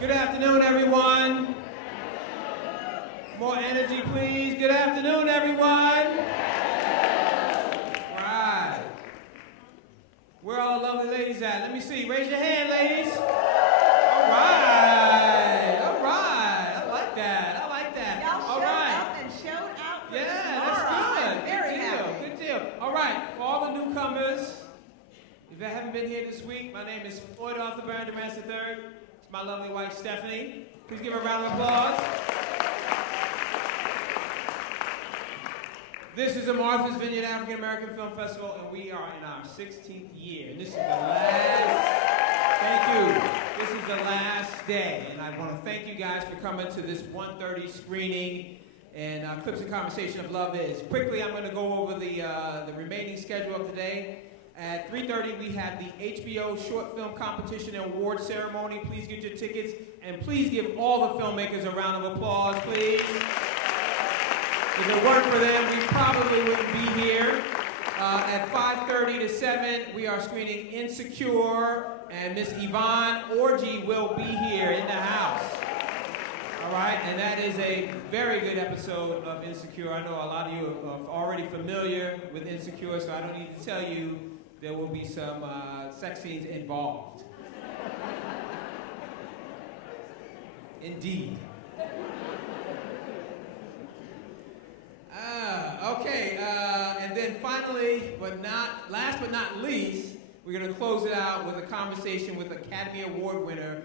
Good afternoon, everyone. More energy, please. Good afternoon, everyone. Right. Where are all the lovely ladies at? Let me see. Raise your hand, ladies. All right. All right. I like that. I like that. Y'all all showed right. up and showed out for Yeah, Mara. that's good. I'm very happy. Good deal. All right. For all the newcomers, if you haven't been here this week, my name is Floyd Arthur Baron Durant III. It's my lovely wife, Stephanie. Please give her a round of applause. This is the Martha's Vineyard African American Film Festival, and we are in our 16th year. And this is the last, thank you. This is the last day, and I want to thank you guys for coming to this 1:30 screening and Clips and Conversation of Love Is. Quickly, I'm going to go over the remaining schedule of today. At 3:30, we have the HBO Short Film Competition and Award Ceremony. Please get your tickets, and please give all the filmmakers a round of applause, please. If it weren't for them, we probably wouldn't be here. At 5:30 to 7, we are screening Insecure, and Miss Yvonne Orgy will be here in the house. All right, and that is a very good episode of Insecure. I know a lot of you are already familiar with Insecure, so I don't need to tell you there will be some sex scenes involved. Indeed. Okay, and then finally, last but not least, we're going to close it out with a conversation with Academy Award winner,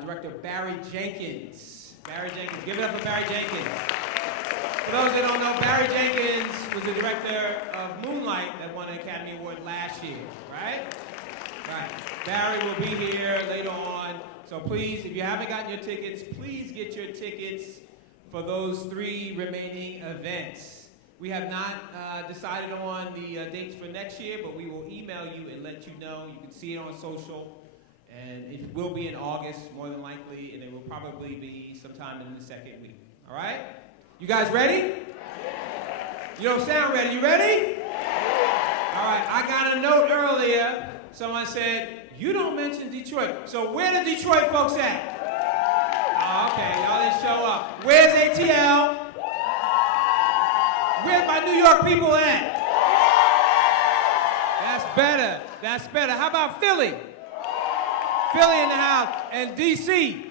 director Barry Jenkins. Barry Jenkins, give it up for Barry Jenkins. For those that don't know, Barry Jenkins was the director of Moonlight that won an Academy Award last year, right? Right. Barry will be here later on, so please, if you haven't gotten your tickets, please get your tickets for those 3 remaining events. We have not decided on the dates for next year, but we will email you and let you know. You can see it on social, and it will be in August, more than likely, and it will probably be sometime in the 2nd week. All right? You guys ready? You don't sound ready. You ready? All right, I got a note earlier. Someone said, you don't mention Detroit. So where the Detroit folks at? Oh, okay, y'all didn't show up. Where's ATL? Where's my New York people at? That's better. That's better. How about Philly? Philly in the house. And DC.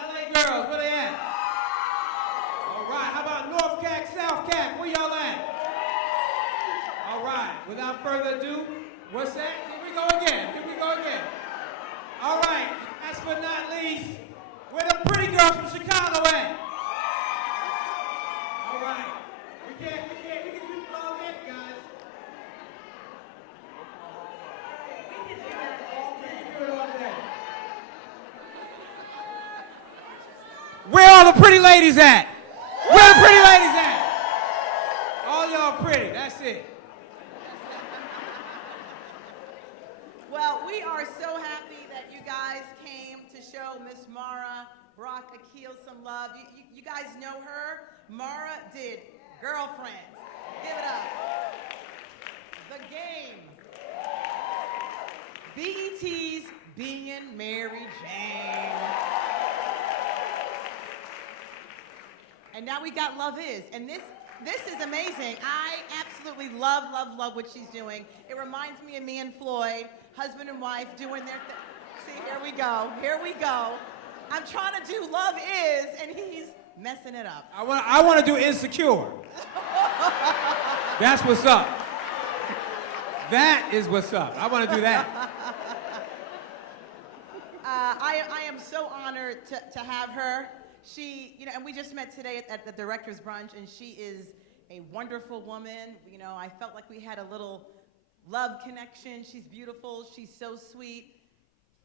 LA girls, where they at? All right, how about North Cac, South Cac? Where y'all at? All right, without further ado, what's that? Here we go again. All right, last but not least, where the pretty girls from Chicago at? All right, we can do all this, guys. We can do it all day. Where are the pretty ladies at? Where the pretty ladies at? All y'all pretty, that's it. Well, we are so happy that you guys came to show Miss Mara, Brock Akil some love. You guys know her. Mara did Girlfriends. Give it up. The Game. BET's Being Mary Jane. And now we got Love Is. And this is amazing. I absolutely love what she's doing. It reminds me of me and Floyd, husband and wife, doing their thing. See, here we go. I'm trying to do Love Is, and he's messing it up. I want to do Insecure. That's what's up. That is what's up. I want to do that. I am so honored to have her. She, and we just met today at the director's brunch, and she is a wonderful woman. I felt like we had a little love connection. She's beautiful. She's so sweet,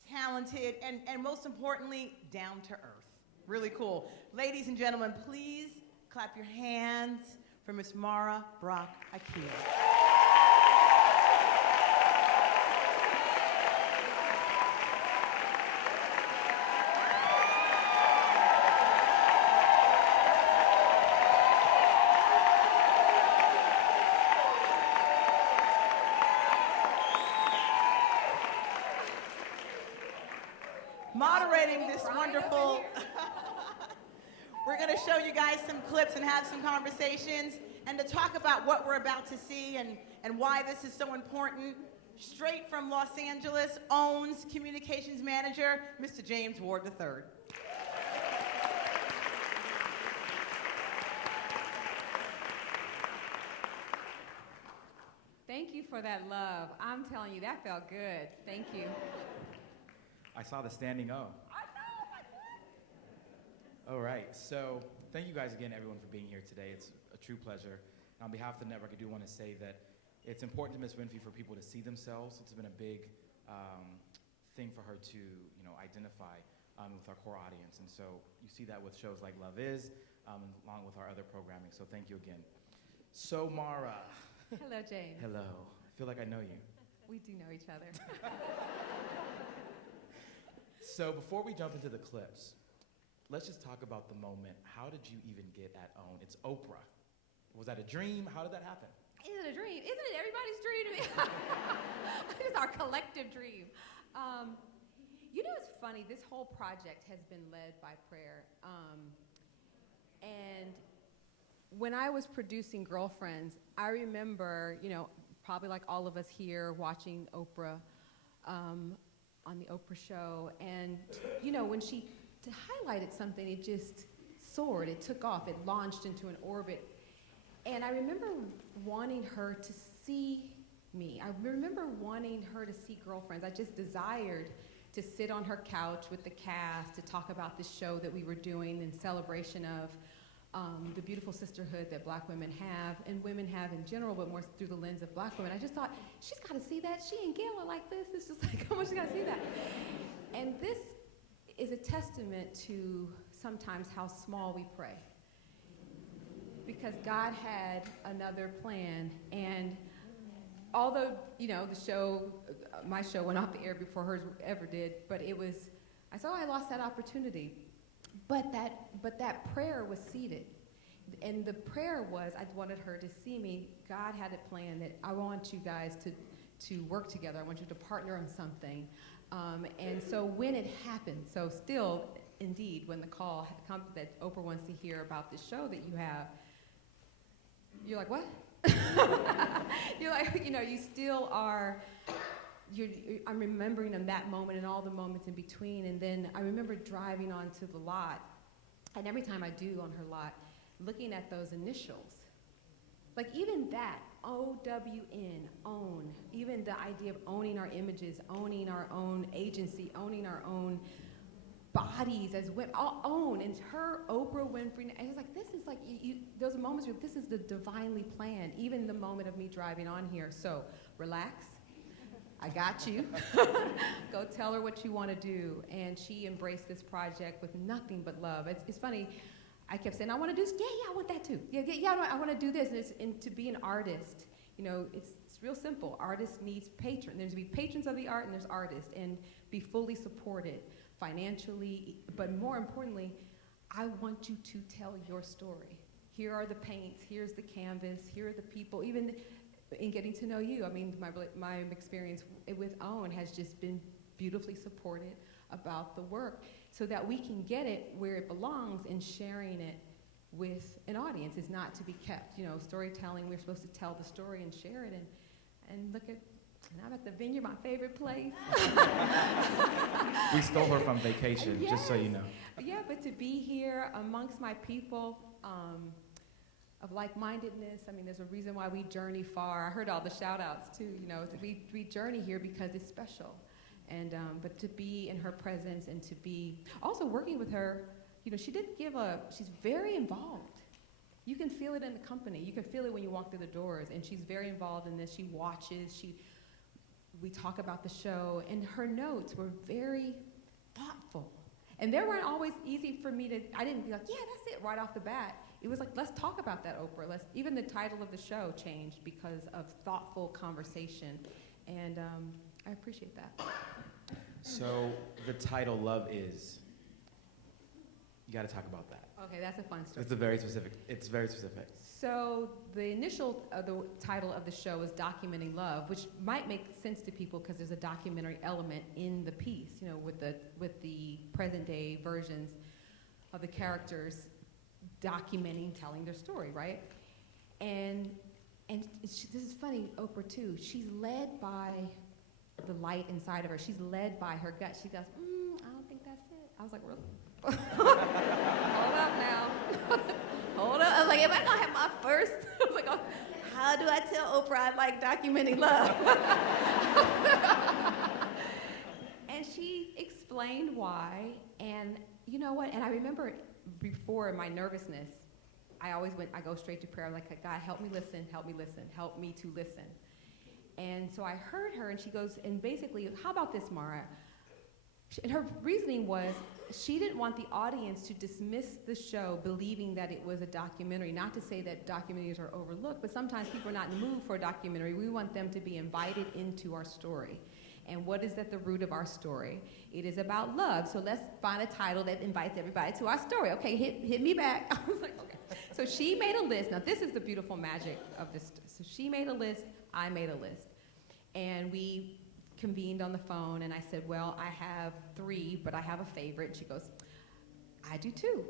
talented, and most importantly, down to earth. Really cool. Ladies and gentlemen, please clap your hands for Miss Mara Brock Akil. moderating this wonderful. We're going to show you guys some clips and have some conversations and to talk about what we're about to see and why this is so important. Straight from Los Angeles, OWN's communications manager, Mr. James Ward III. Thank you for that love. I'm telling you, that felt good. Thank you. I saw the standing O. I know. All right, so thank you guys again, everyone, for being here today. It's a true pleasure. And on behalf of the network, I do want to say that it's important to Miss Winfrey for people to see themselves. It's been a big thing for her to, identify with our core audience. And so you see that with shows like Love Is, along with our other programming. So thank you again. So Mara. Hello, James. Hello. I feel like I know you. We do know each other. So before we jump into the clips, let's just talk about the moment. How did you even get at OWN? It's Oprah. Was that a dream? How did that happen? Is it a dream? Isn't it everybody's dream to me? It's our collective dream. It's funny. This whole project has been led by prayer. And when I was producing Girlfriends, I remember, probably like all of us here, watching Oprah on the Oprah show. And, when she highlighted something, it just soared. It took off. It launched into an orbit. And I remember wanting her to see me. I remember wanting her to see Girlfriends. I just desired to sit on her couch with the cast to talk about this show that we were doing in celebration of the beautiful sisterhood that Black women have and women have in general, but more through the lens of Black women. I just thought, she's got to see that. She and Gail are like this. It's just like, how much she got to see that? And this is a testament to sometimes how small we pray. Because God had another plan, and although, my show went off the air before hers ever did, but I lost that opportunity. But that prayer was seeded. And the prayer was, I wanted her to see me. God had a plan that I want you guys to work together. I want you to partner on something. And so when it happened, so still, indeed, when the call comes that Oprah wants to hear about this show that you have, you're like, what? You're like, you still are, I'm remembering in that moment and all the moments in between. And then I remember driving onto the lot, and every time I do on her lot, looking at those initials. Like even that, OWN, own, even the idea of owning our images, owning our own agency, owning our own bodies as women, all own, and her Oprah Winfrey, and it's like, this is like, those moments where this is the divinely planned, even the moment of me driving on here. So relax, I got you. Go tell her what you want to do. And she embraced this project with nothing but love. It's funny, I kept saying, I want to do this. Yeah, I want that too. Yeah, I want to do this. And to be an artist, it's real simple. Artists needs patrons. There's to be patrons of the art, and there's artists, and be fully supported financially, but more importantly, I want you to tell your story. Here are the paints, here's the canvas, here are the people, even in getting to know you. I mean, my experience with OWN has just been beautifully supported about the work so that we can get it where it belongs, and sharing it with an audience is not to be kept. Storytelling, we're supposed to tell the story and share it, and look at, and I'm at the Vineyard, my favorite place. We stole her from Vacation, yes. Just so you know. Yeah, but to be here amongst my people of like-mindedness, I mean, there's a reason why we journey far. I heard all the shout-outs too, we journey here because it's special. And, but to be in her presence and to be also working with her, she's very involved. You can feel it in the company. You can feel it when you walk through the doors, and she's very involved in this. She watches, we talk about the show, and her notes were very thoughtful. And they weren't always easy for me I didn't be like, yeah, that's it, right off the bat. It was like, let's talk about that, Oprah. Even the title of the show changed because of thoughtful conversation. And I appreciate that. So the title, Love Is, You got to talk about that. Okay, that's a fun story. It's very specific. So the initial, the title of the show is Documenting Love, which might make sense to people because there's a documentary element in the piece, you know, with the present day versions of the characters documenting, telling their story, right? And this is funny, Oprah too, she's led by the light inside of her. She's led by her gut. She goes, I don't think that's it. I was like, really? Hold up now. Hold up. I was like, am I gonna have my first? I was like, oh, how do I tell Oprah I like documenting love? And she explained why, and you know what? And I remember before my nervousness, I go straight to prayer. I'm like, God, help me listen, help me listen, help me to listen. And so I heard her, and she goes, and basically, how about this, Mara? And her reasoning was she didn't want the audience to dismiss the show believing that it was a documentary. Not to say that documentaries are overlooked, but sometimes people are not in the mood for a documentary. We want them to be invited into our story. And what is at the root of our story? It is about love. So let's find a title that invites everybody to our story. Okay, hit me back. I was like, okay. So she made a list. Now this is the beautiful magic of this. So she made a list, I made a list. And we convened on the phone, and I said, well, I have 3, but I have a favorite. She goes, I do too.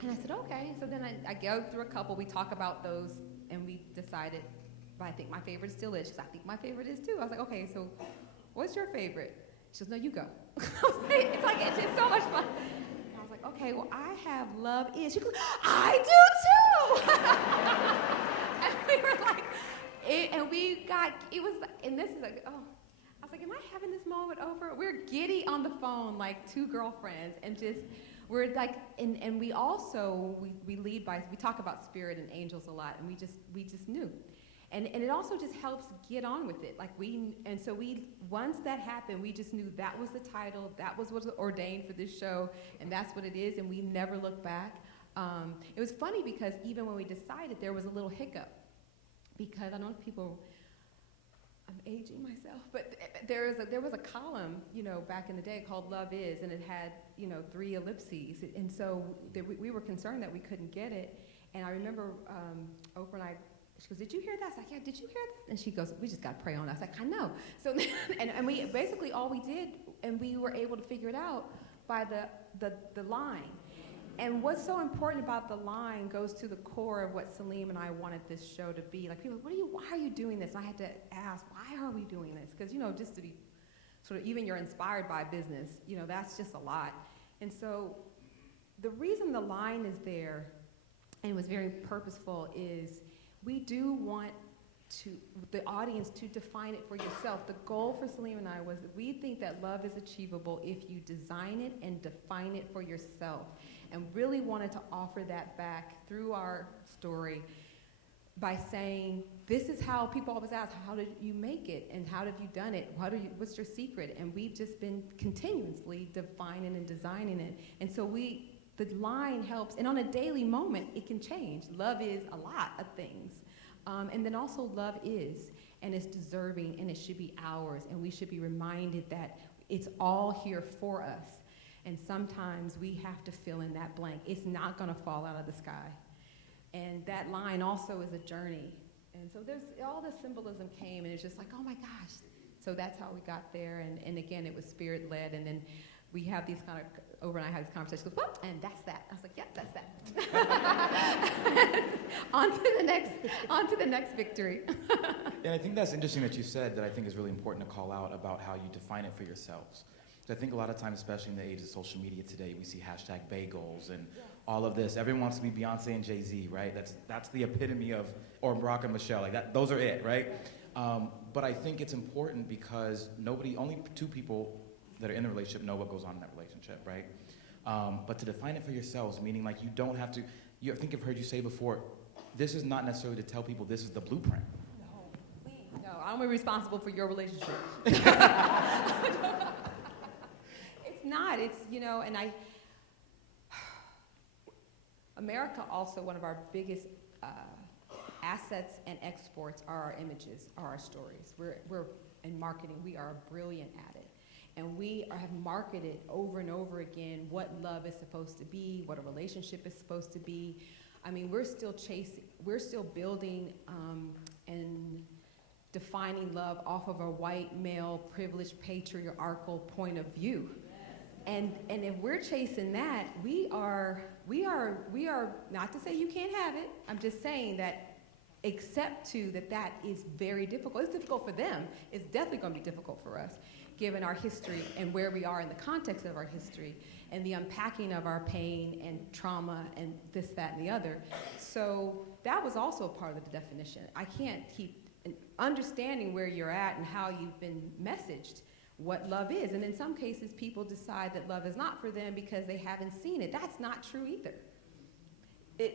And I said, okay. So then I go through a couple, we talk about those, and we decided, but I think my favorite still is. She goes, I think my favorite is too. I was like, okay, so what's your favorite? She goes, no, you go. It's just so much fun. And I was like, okay, well, I have Love Is. She goes, I do too. And we were like, and this is like, oh, I was like, am I having this moment over? We're giddy on the phone like 2 girlfriends, and just, we're like, and we also, we lead by, we talk about spirit and angels a lot, and we just knew. And it also just helps get on with it. Once that happened, we just knew that was the title, that was what was ordained for this show, and that's what it is, and we never looked back. It was funny because even when we decided, there was a little hiccup, because I don't know if people, I'm aging myself, but there was a column, back in the day called Love Is, and it had, 3 ellipses, and so we were concerned that we couldn't get it, and I remember Oprah and I, she goes, did you hear that? I was like, yeah, did you hear that? And she goes, we just got to pray on it. I was like, I know. So, and we basically all we did, and we were able to figure it out by the line. And what's so important about the line goes to the core of what Saleem and I wanted this show to be. Like, people, why are you doing this? And I had to ask, why are we doing this? Because, just to be sort of, even you're inspired by business, that's just a lot. And so the reason the line is there, and it was very purposeful, is we do want the audience to define it for yourself. The goal for Saleem and I was that we think that love is achievable if you design it and define it for yourself, and really wanted to offer that back through our story by saying, this is how people always ask, how did you make it, and how have you done it, what's your secret? And we've just been continuously defining and designing it. And so the line helps, and on a daily moment, it can change. Love is a lot of things. And then also love is, and it's deserving, and it should be ours, and we should be reminded that it's all here for us. And sometimes we have to fill in that blank. It's not gonna fall out of the sky. And that line also is a journey. And so all the symbolism came, and it's just like, oh my gosh. So that's how we got there, and again, it was spirit-led, and then we have these kind of, Oprah and I had this conversation, goes, well, and that's that. I was like, yep, that's that. on to the next victory. And I think that's interesting that you said that I think is really important to call out about how you define it for yourselves. So I think a lot of times, especially in the age of social media today, we see hashtag bagels and all of this. Everyone wants to be Beyonce and Jay-Z, right? That's the epitome of, or Brock and Michelle, like that. Those are it, right? But I think it's important because only 2 people that are in a relationship know what goes on in that relationship, right? But to define it for yourselves, meaning like you don't have to, I think I've heard you say before, this is not necessarily to tell people this is the blueprint. No, please. No, I'm responsible for your relationship. It's not, and America also, one of our biggest assets and exports are our images, are our stories. We're in marketing, we are brilliant at it. And we have marketed over and over again what love is supposed to be, what a relationship is supposed to be. I mean, we're still building and defining love off of a white male privileged patriarchal point of view. And if we're chasing that, we are not to say you can't have it. I'm just saying that accept too that is very difficult. It's difficult for them. It's definitely going to be difficult for us, given our history and where we are in the context of our history and the unpacking of our pain and trauma and this, that, and the other. So that was also a part of the definition. I can't keep understanding where you're at and how you've been messaged what love is. And in some cases, people decide that love is not for them because they haven't seen it. That's not true either.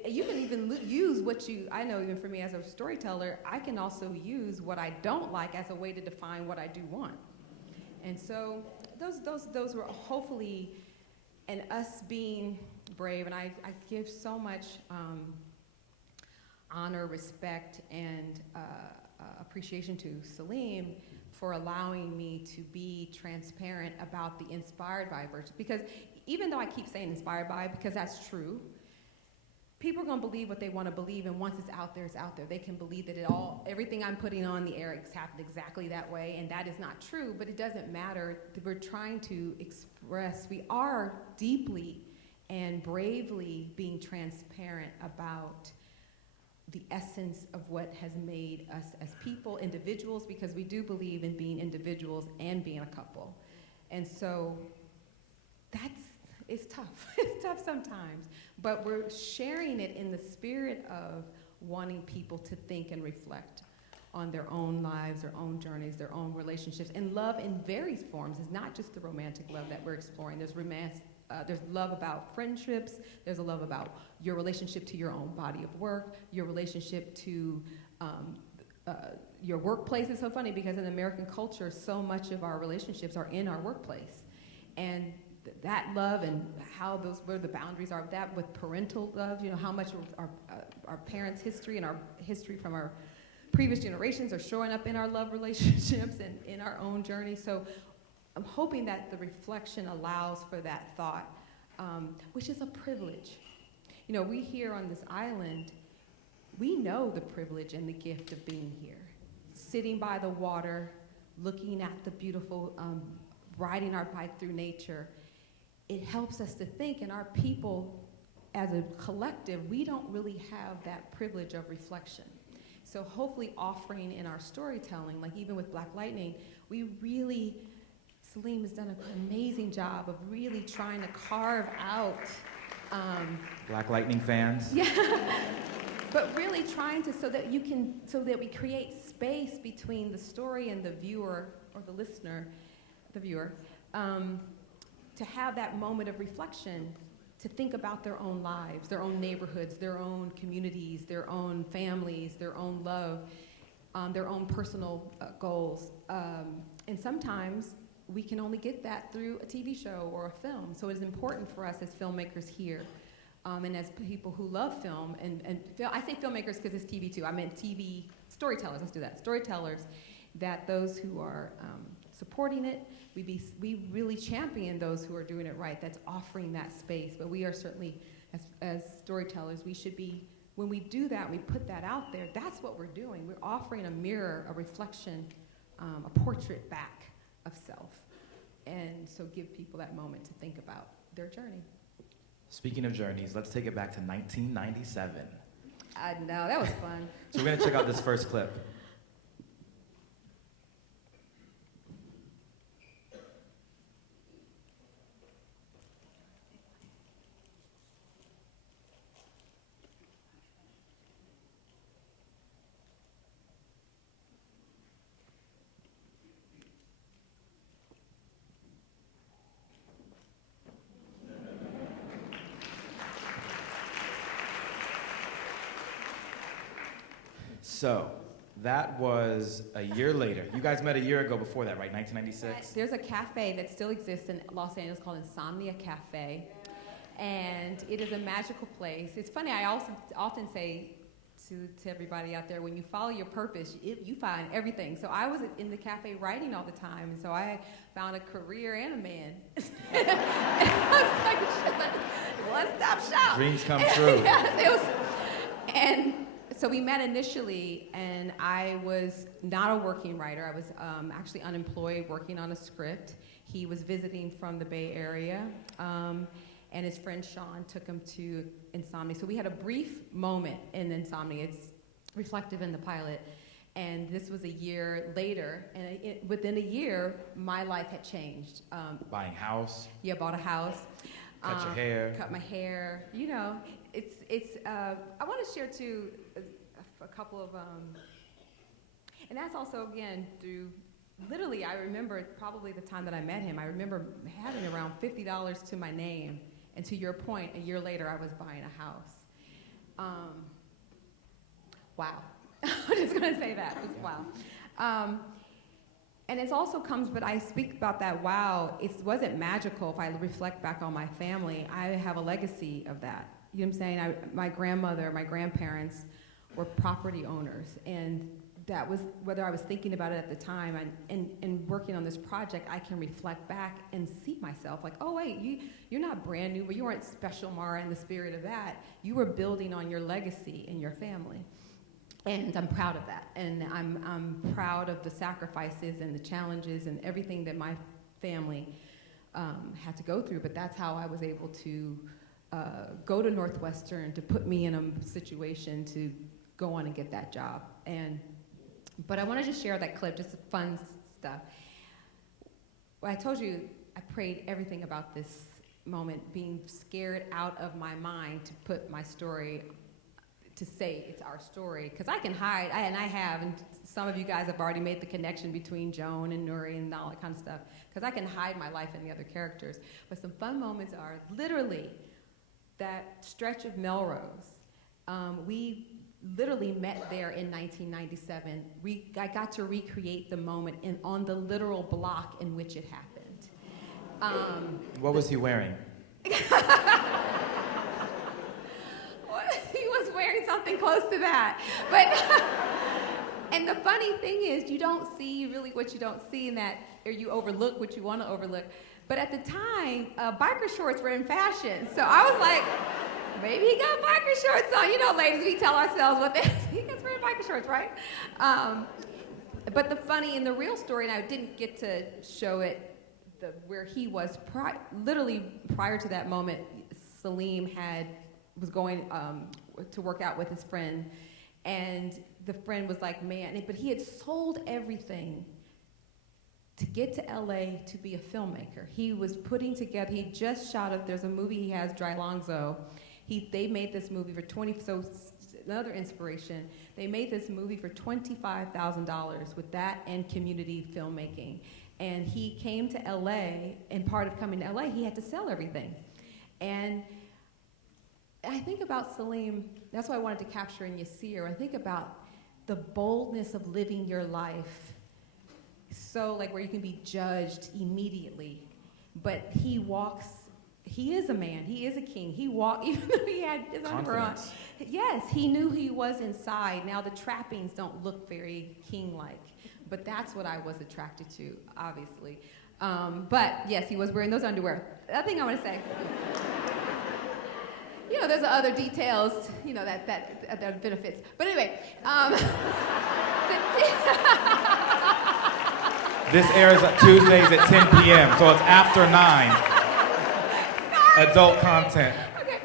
You can even use I know even for me as a storyteller, I can also use what I don't like as a way to define what I do want. And so those were hopefully, and us being brave, and I give so much honor, respect, and appreciation to Saleem for allowing me to be transparent about the inspired by virtue. Because even though I keep saying inspired by, because that's true, people are going to believe what they want to believe, and once it's out there, it's out there. They can believe that everything I'm putting on the air happened exactly that way, and that is not true, but it doesn't matter. We're trying to express, we are deeply and bravely being transparent about the essence of what has made us as people, individuals, because we do believe in being individuals and being a couple. And so it's tough. It's tough sometimes. But we're sharing it in the spirit of wanting people to think and reflect on their own lives, their own journeys, their own relationships. And love in various forms is not just the romantic love that we're exploring. There's love about friendships. There's a love about your relationship to your own body of work, your relationship to your workplace. Is so funny because in American culture, so much of our relationships are in our workplace. And that love and where the boundaries are, that with parental love, how much of our parents' history and our history from our previous generations are showing up in our love relationships and in our own journey. So I'm hoping that the reflection allows for that thought, which is a privilege. We here on this island, we know the privilege and the gift of being here, sitting by the water, looking at the beautiful, riding our bike through nature. It helps us to think, and our people, as a collective, we don't really have that privilege of reflection. So hopefully offering in our storytelling, like even with Black Lightning, Saleem has done an amazing job of really trying to carve out. Black Lightning fans. Yeah, but really trying to, so that we create space between the story and the viewer, or the listener, the viewer, to have that moment of reflection, to think about their own lives, their own neighborhoods, their own communities, their own families, their own love, their own personal goals. And sometimes we can only get that through a TV show or a film. So it is important for us as filmmakers here, and as people who love film, and I say filmmakers because it's TV too. I meant TV storytellers, let's do that. Storytellers, that those who are supporting it, we really champion those who are doing it right, that's offering that space. But we are certainly, as storytellers, we should be, when we do that, we put that out there, that's what we're doing. We're offering a mirror, a reflection, a portrait back of self. And so give people that moment to think about their journey. Speaking of journeys, let's take it back to 1997. I know, that was fun. So we're gonna check out this first clip. So that was a year later. You guys met a year ago before that, right? 1996? There's a cafe that still exists in Los Angeles called Insomnia Cafe. And it is a magical place. It's funny, I also often say to everybody out there, when you follow your purpose, you find everything. So I was in the cafe writing all the time, and so I found a career and a man. And I was like, one-stop shop. Dreams come true. Yes, it was, and so we met initially, and I was not a working writer. I was actually unemployed, working on a script. He was visiting from the Bay Area, and his friend Sean took him to Insomnia. So we had a brief moment in Insomnia. It's reflective in the pilot. And this was a year later, and within a year, my life had changed. Buying house. Yeah, bought a house. Cut your hair. Cut my hair. You know, I want to share too a couple of, and that's also again through, literally I remember probably the time that I met him, I remember having around $50 to my name, and to your point, a year later I was buying a house. Wow. I'm just gonna say that, it was wow. And it also comes, but I speak about that wow, it wasn't magical. If I reflect back on my family, I have a legacy of that. You know what I'm saying? My grandmother, my grandparents were property owners, and that was, whether I was thinking about it at the time and working on this project, I can reflect back and see myself like, oh wait, you're not brand new, but you weren't special, Mara, in the spirit of that. You were building on your legacy in your family. And I'm proud of that. And I'm proud of the sacrifices and the challenges and everything that my family had to go through, but that's how I was able to go to Northwestern, to put me in a situation to go on and get that job. But I want to just share that clip, just fun stuff. Well, I told you I prayed everything about this moment, being scared out of my mind to put my story, to say it's our story, because I can hide, and I have, and some of you guys have already made the connection between Joan and Nuri and all that kind of stuff, because I can hide my life in the other characters. But some fun moments are literally that stretch of Melrose. We literally met there in 1997. I got to recreate the moment on the literal block in which it happened. What was he wearing? He was wearing something close to that. But and the funny thing is, you don't see really what you don't see in that, or you overlook what you want to overlook. But at the time, biker shorts were in fashion. So I was like, maybe he got biker shorts on. You know, ladies, we tell ourselves what he gets wearing biker shorts, right? But the funny and the real story, and I didn't get to show it where he was literally prior to that moment. Saleem was going to work out with his friend, and the friend was like, man, but he had sold everything to get to LA to be a filmmaker. He was putting together, he just shot there's a movie he has, Dry Longzo. They made this movie for so another inspiration, they made this movie for $25,000 with that and community filmmaking. And he came to LA, and part of coming to LA, he had to sell everything. And I think about Saleem, that's why I wanted to capture in Yasir. I think about the boldness of living your life, so like where you can be judged immediately, but he is a man, he is a king. He walked, even though he had his underwear on. Yes, he knew who he was inside. Now the trappings don't look very king-like, but that's what I was attracted to, obviously. But yes, he was wearing those underwear. The other thing I want to say, you know, there's other details, you know, that benefits. But anyway, This airs Tuesdays at 10 p.m., so it's after 9. Adult content. Okay.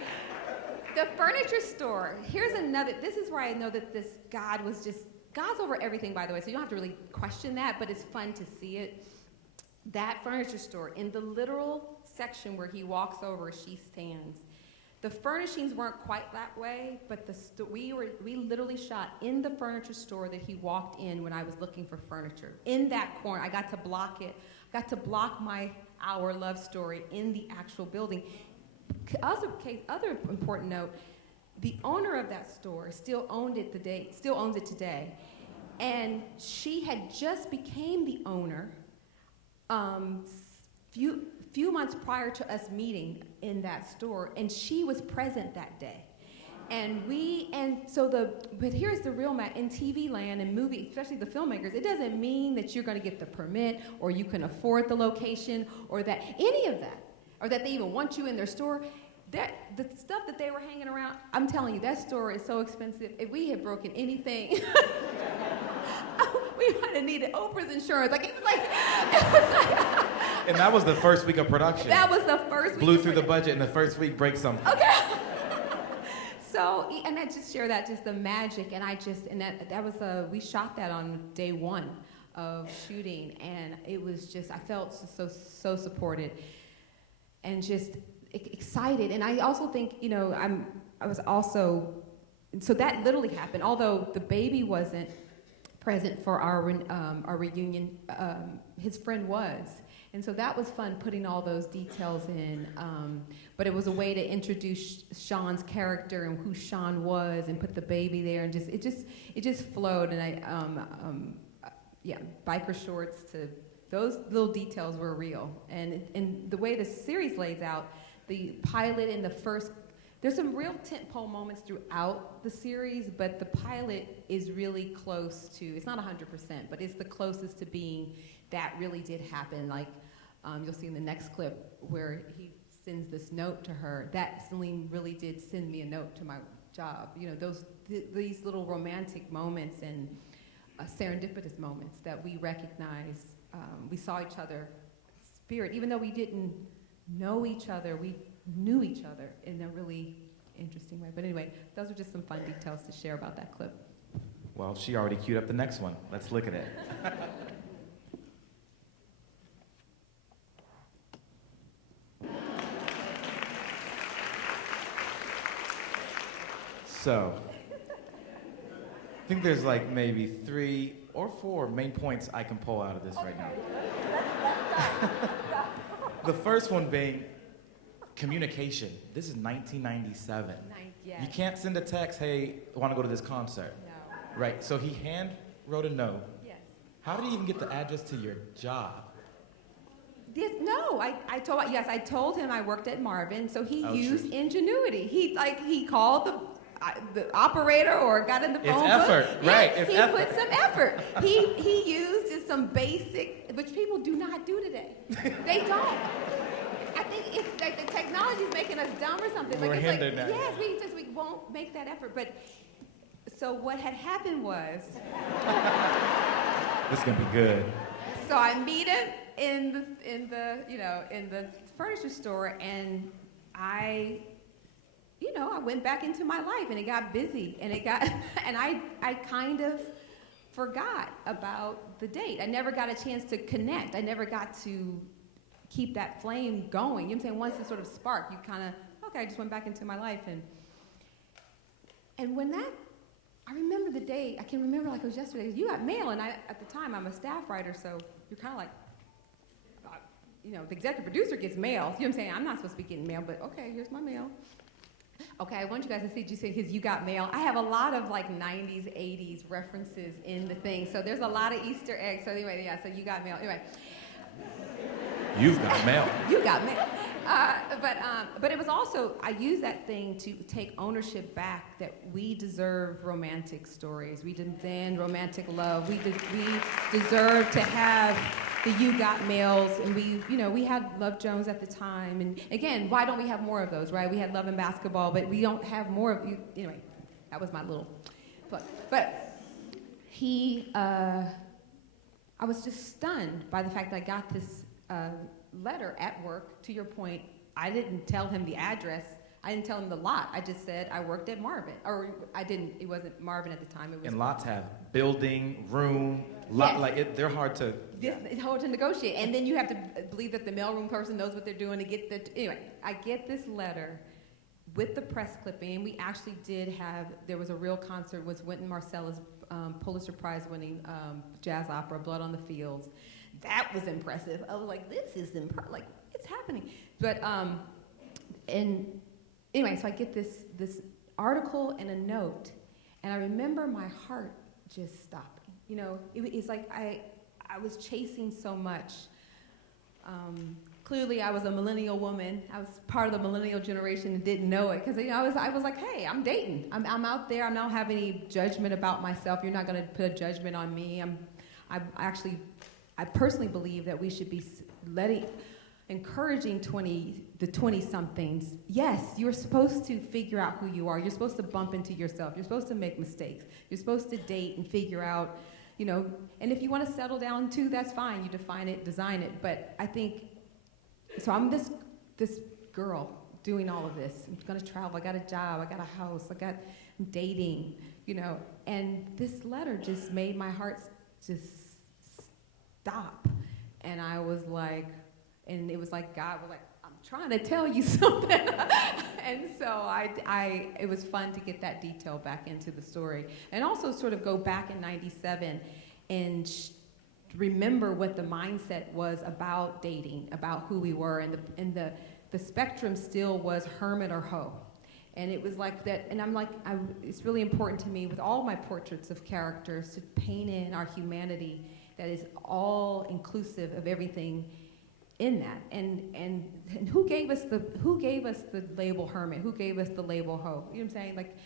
The furniture store. Here's another. This is where I know that God's over everything, by the way, so you don't have to really question that, but it's fun to see it. That furniture store, in the literal section where he walks over, she stands. The furnishings weren't quite that way, but we literally shot in the furniture store that he walked in when I was looking for furniture. In that corner, I got to block it. I got to block our love story in the actual building. Other important note, the owner of that store still owns it today. And she had just became the owner few months prior to us meeting in that store, and she was present that day. But here's the real in TV land and movie, especially the filmmakers, it doesn't mean that you're going to get the permit or you can afford the location or that any of that, or that they even want you in their store. The stuff that they were hanging around, I'm telling you, that store is so expensive. If we had broken anything, we might have needed Oprah's insurance. Like it was like. And that was the first week of production. That was the first week. Blew through the budget in the first week, break something. Okay. So, and I just share that, just the magic, and that was we shot that on day one of shooting, and it was just, I felt so supported, and just excited, and I also think, I was also, so that literally happened, although the baby wasn't present for our reunion, his friend was. And so that was fun, putting all those details in. But it was a way to introduce Sean's character and who Sean was, and put the baby there, and it just flowed. And biker shorts to those little details were real. And the way the series lays out, the pilot and the first, there's some real tentpole moments throughout the series, but the pilot is really close to, it's not 100%, but it's the closest to being that really did happen. Like, you'll see in the next clip where he sends this note to her. That Saleem really did send me a note to my job. These little romantic moments and serendipitous moments that we recognize. We saw each other spirit, even though we didn't know each other, we knew each other in a really interesting way. But anyway, those are just some fun details to share about that clip. Well, she already queued up the next one. Let's look at it. So, I think there's like maybe 3 or 4 main points I can pull out of this right now. The first one being communication. This is 1997. Yes. You can't send a text, hey, I want to go to this concert. No. Right, so he hand wrote a note. Yes. How did he even get the address to your job? I told him I worked at Marvin, so he used true. ingenuity. He called the operator or got in the phone It's effort, book. right? Yeah, It's he effort. put some effort. He used just some basic, which people do not do today. They don't. I think it's like the technology's making us dumb or something. We're like, it's hindered like, now. yes, we won't make that effort. But so what had happened was, This is gonna be good. so I meet him in the furniture store, and I went back into my life, and it got busy, and I kind of forgot about the date. I never got a chance to connect. I never got to keep that flame going. You know what I'm saying? Once it sort of sparked, you kind of, okay, I just went back into my life, and when that, I remember the day, I can remember like it was yesterday. You got mail, and at the time I'm a staff writer, so you're kind of like, the executive producer gets mail. You know what I'm saying? I'm not supposed to be getting mail, but okay, here's my mail. Okay, I want you guys to see, you say his You Got Mail. I have a lot of like 90s, 80s references in the thing, so there's a lot of Easter eggs. So anyway, yeah, so You Got Mail. Anyway. You've got mail. You got mail. But it was also, I used that thing to take ownership back that we deserve romantic stories. We demand romantic love. We deserve to have the You Got Mails, and we had Love Jones at the time. And again, why don't we have more of those, right? We had Love and Basketball, but we don't have more of you. Anyway, that was my little plug. But I was just stunned by the fact that I got this letter at work. To your point, I didn't tell him the address. I didn't tell him the lot. I just said I worked at Marvin. Or I didn't, it wasn't Marvin at the time. It was. And lots have building, room, lot, Yes. like they're hard to. It's hard to negotiate. And then you have to believe that the mailroom person knows what they're doing to get the, anyway, I get this letter with the press clipping, and we actually did have, there was a real concert, was Wynton Marsalia's Pulitzer Prize winning jazz opera, Blood on the Fields. That was impressive. I was like, this is like, it's happening. But, and anyway, so I get this article and a note, and I remember my heart just stopping. It's like I was chasing so much. clearly I was a millennial woman. I was part of the millennial generation and didn't know it because I was like, hey, I'm dating. I'm out there. I don't have any judgment about myself. You're not going to put a judgment on me. I personally believe that we should be encouraging the 20-somethings. Yes, you're supposed to figure out who you are. You're supposed to bump into yourself. You're supposed to make mistakes. You're supposed to date and figure out, and if you want to settle down too, that's fine. You define it, design it. But I think, so I'm this girl doing all of this. I'm going to travel. I got a job. I got a house. I'm dating, and this letter just made my heart just stop. And I was like, and it was like God was like, I'm trying to tell you something. And so it was fun to get that detail back into the story. And also sort of go back in 97 and remember what the mindset was about dating, about who we were. And the spectrum still was hermit or hoe. And it was like that, and I'm like, it's really important to me with all my portraits of characters to paint in our humanity that is all inclusive of everything in that. And who gave us the label hermit? Who gave us the label hoe? You know what I'm saying? Like,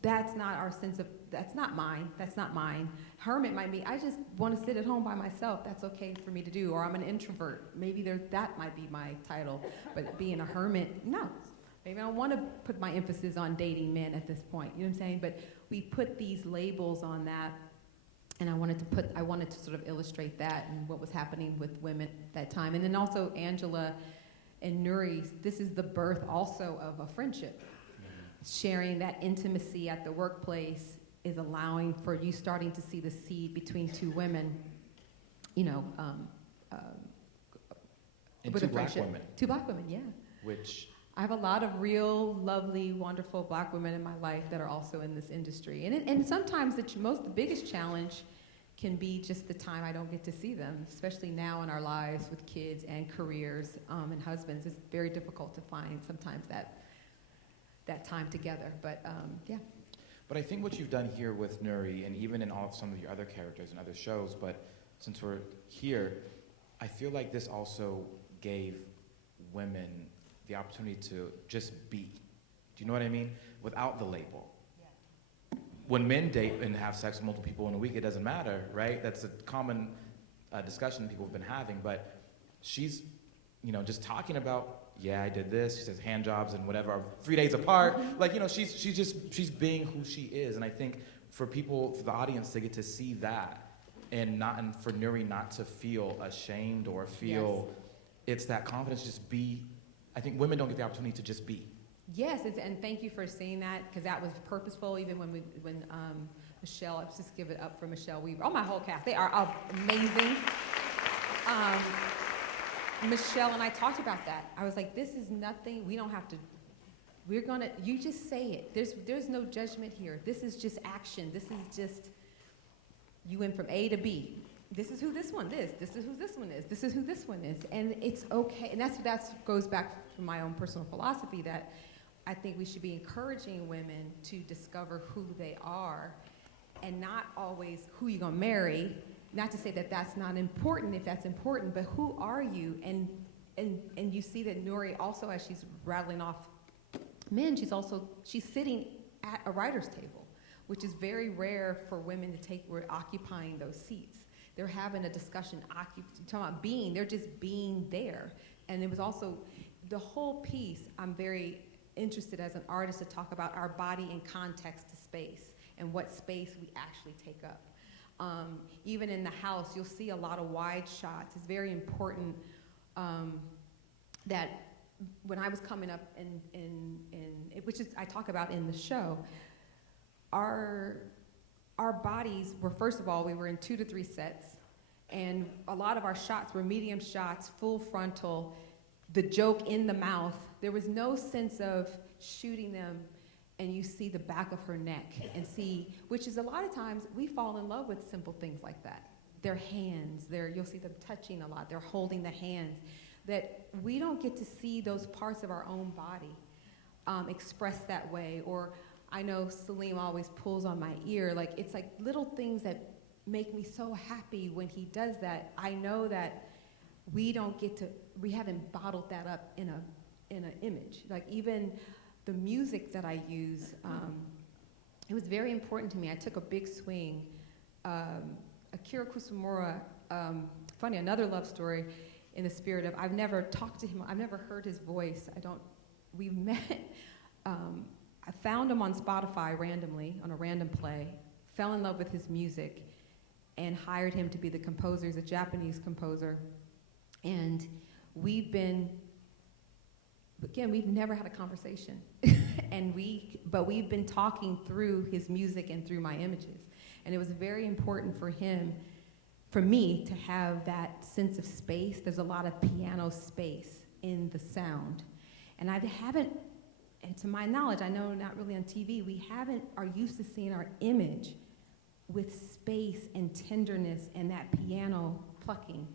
that's not our sense of, that's not mine. That's not mine. Hermit might be, I just want to sit at home by myself. That's okay for me to do. Or I'm an introvert. Maybe that might be my title. But being a hermit, no. Maybe I don't want to put my emphasis on dating men at this point. You know what I'm saying? But we put these labels on that. And I wanted to sort of illustrate that and what was happening with women at that time. And then also Angela and Nuri, this is the birth also of a friendship. Sharing that intimacy at the workplace is allowing for you starting to see the seed between two women, and with two a friendship. black women. Two black women, yeah. Which I have a lot of real, lovely, wonderful black women in my life that are also in this industry. And sometimes the biggest challenge can be just the time I don't get to see them, especially now in our lives with kids and careers and husbands. It's very difficult to find sometimes that time together, but yeah. But I think what you've done here with Nuri, and even in some of your other characters and other shows, but since we're here, I feel like this also gave women the opportunity to just be. Do you know what I mean? Without the label. Yeah. When men date and have sex with multiple people in a week, it doesn't matter, right? That's a common discussion people have been having, but she's, just talking about, yeah, I did this. She says hand jobs and whatever, 3 days apart. Like, she's being who she is. And I think for the audience to get to see that and for Nuri not to feel ashamed or feel it's that confidence, just be. I think women don't get the opportunity to just be. Yes, and thank you for saying that, because that was purposeful. Even when Michelle, let's just give it up for Michelle Weaver. Oh, my whole cast, they are amazing. Michelle and I talked about that. I was like, this is nothing. We don't have to. You just say it. There's no judgment here. This is just action. This is just, you went from A to B. This is who this one is. This is who this one is. This is who this one is. And it's okay. And that goes back to my own personal philosophy that I think we should be encouraging women to discover who they are and not always who you're going to marry. Not to say that that's not important if that's important, but who are you? And you see that Nuri also, as she's rattling off men, she's sitting at a writer's table, which is very rare for women to take. We're occupying those seats. They're having a discussion, talking about being, they're just being there. And it was also, the whole piece, I'm very interested as an artist to talk about our body in context to space and what space we actually take up. Even in the house, you'll see a lot of wide shots. It's very important that when I was coming up which is I talk about in the show, our bodies were, first of all, we were in 2 to 3 sets, and a lot of our shots were medium shots, full frontal, the joke in the mouth. There was no sense of shooting them and you see the back of her neck and which is a lot of times we fall in love with simple things like that. Their hands, you'll see them touching a lot, they're holding the hands, that we don't get to see those parts of our own body expressed that way. Or I know Saleem always pulls on my ear, it's like little things that make me so happy when he does that. I know that we haven't bottled that up in an image. Like even the music that I use, it was very important to me. I took a big swing. Akira Kusamura, funny, another love story in the spirit of, I've never talked to him, I've never heard his voice. We met, I found him on Spotify randomly, on a random play, fell in love with his music, and hired him to be the composer. He's a Japanese composer. And we've never had a conversation. But we've been talking through his music and through my images. And it was very important for me to have that sense of space. There's a lot of piano space in the sound. And and to my knowledge, I know not really on TV, we are used to seeing our image with space and tenderness and that piano plucking.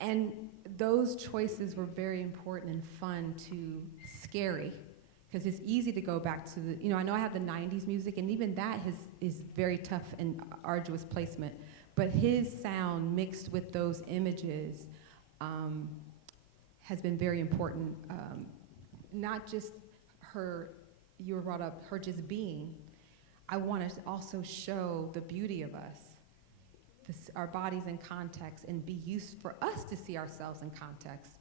And those choices were very important and fun to scary, because it's easy to go back to I know I have the 90s music, and even that is very tough and arduous placement, but his sound mixed with those images has been very important. Not just you were brought up, her just being. I want to also show the beauty of us, our bodies in context, and be used for us to see ourselves in context.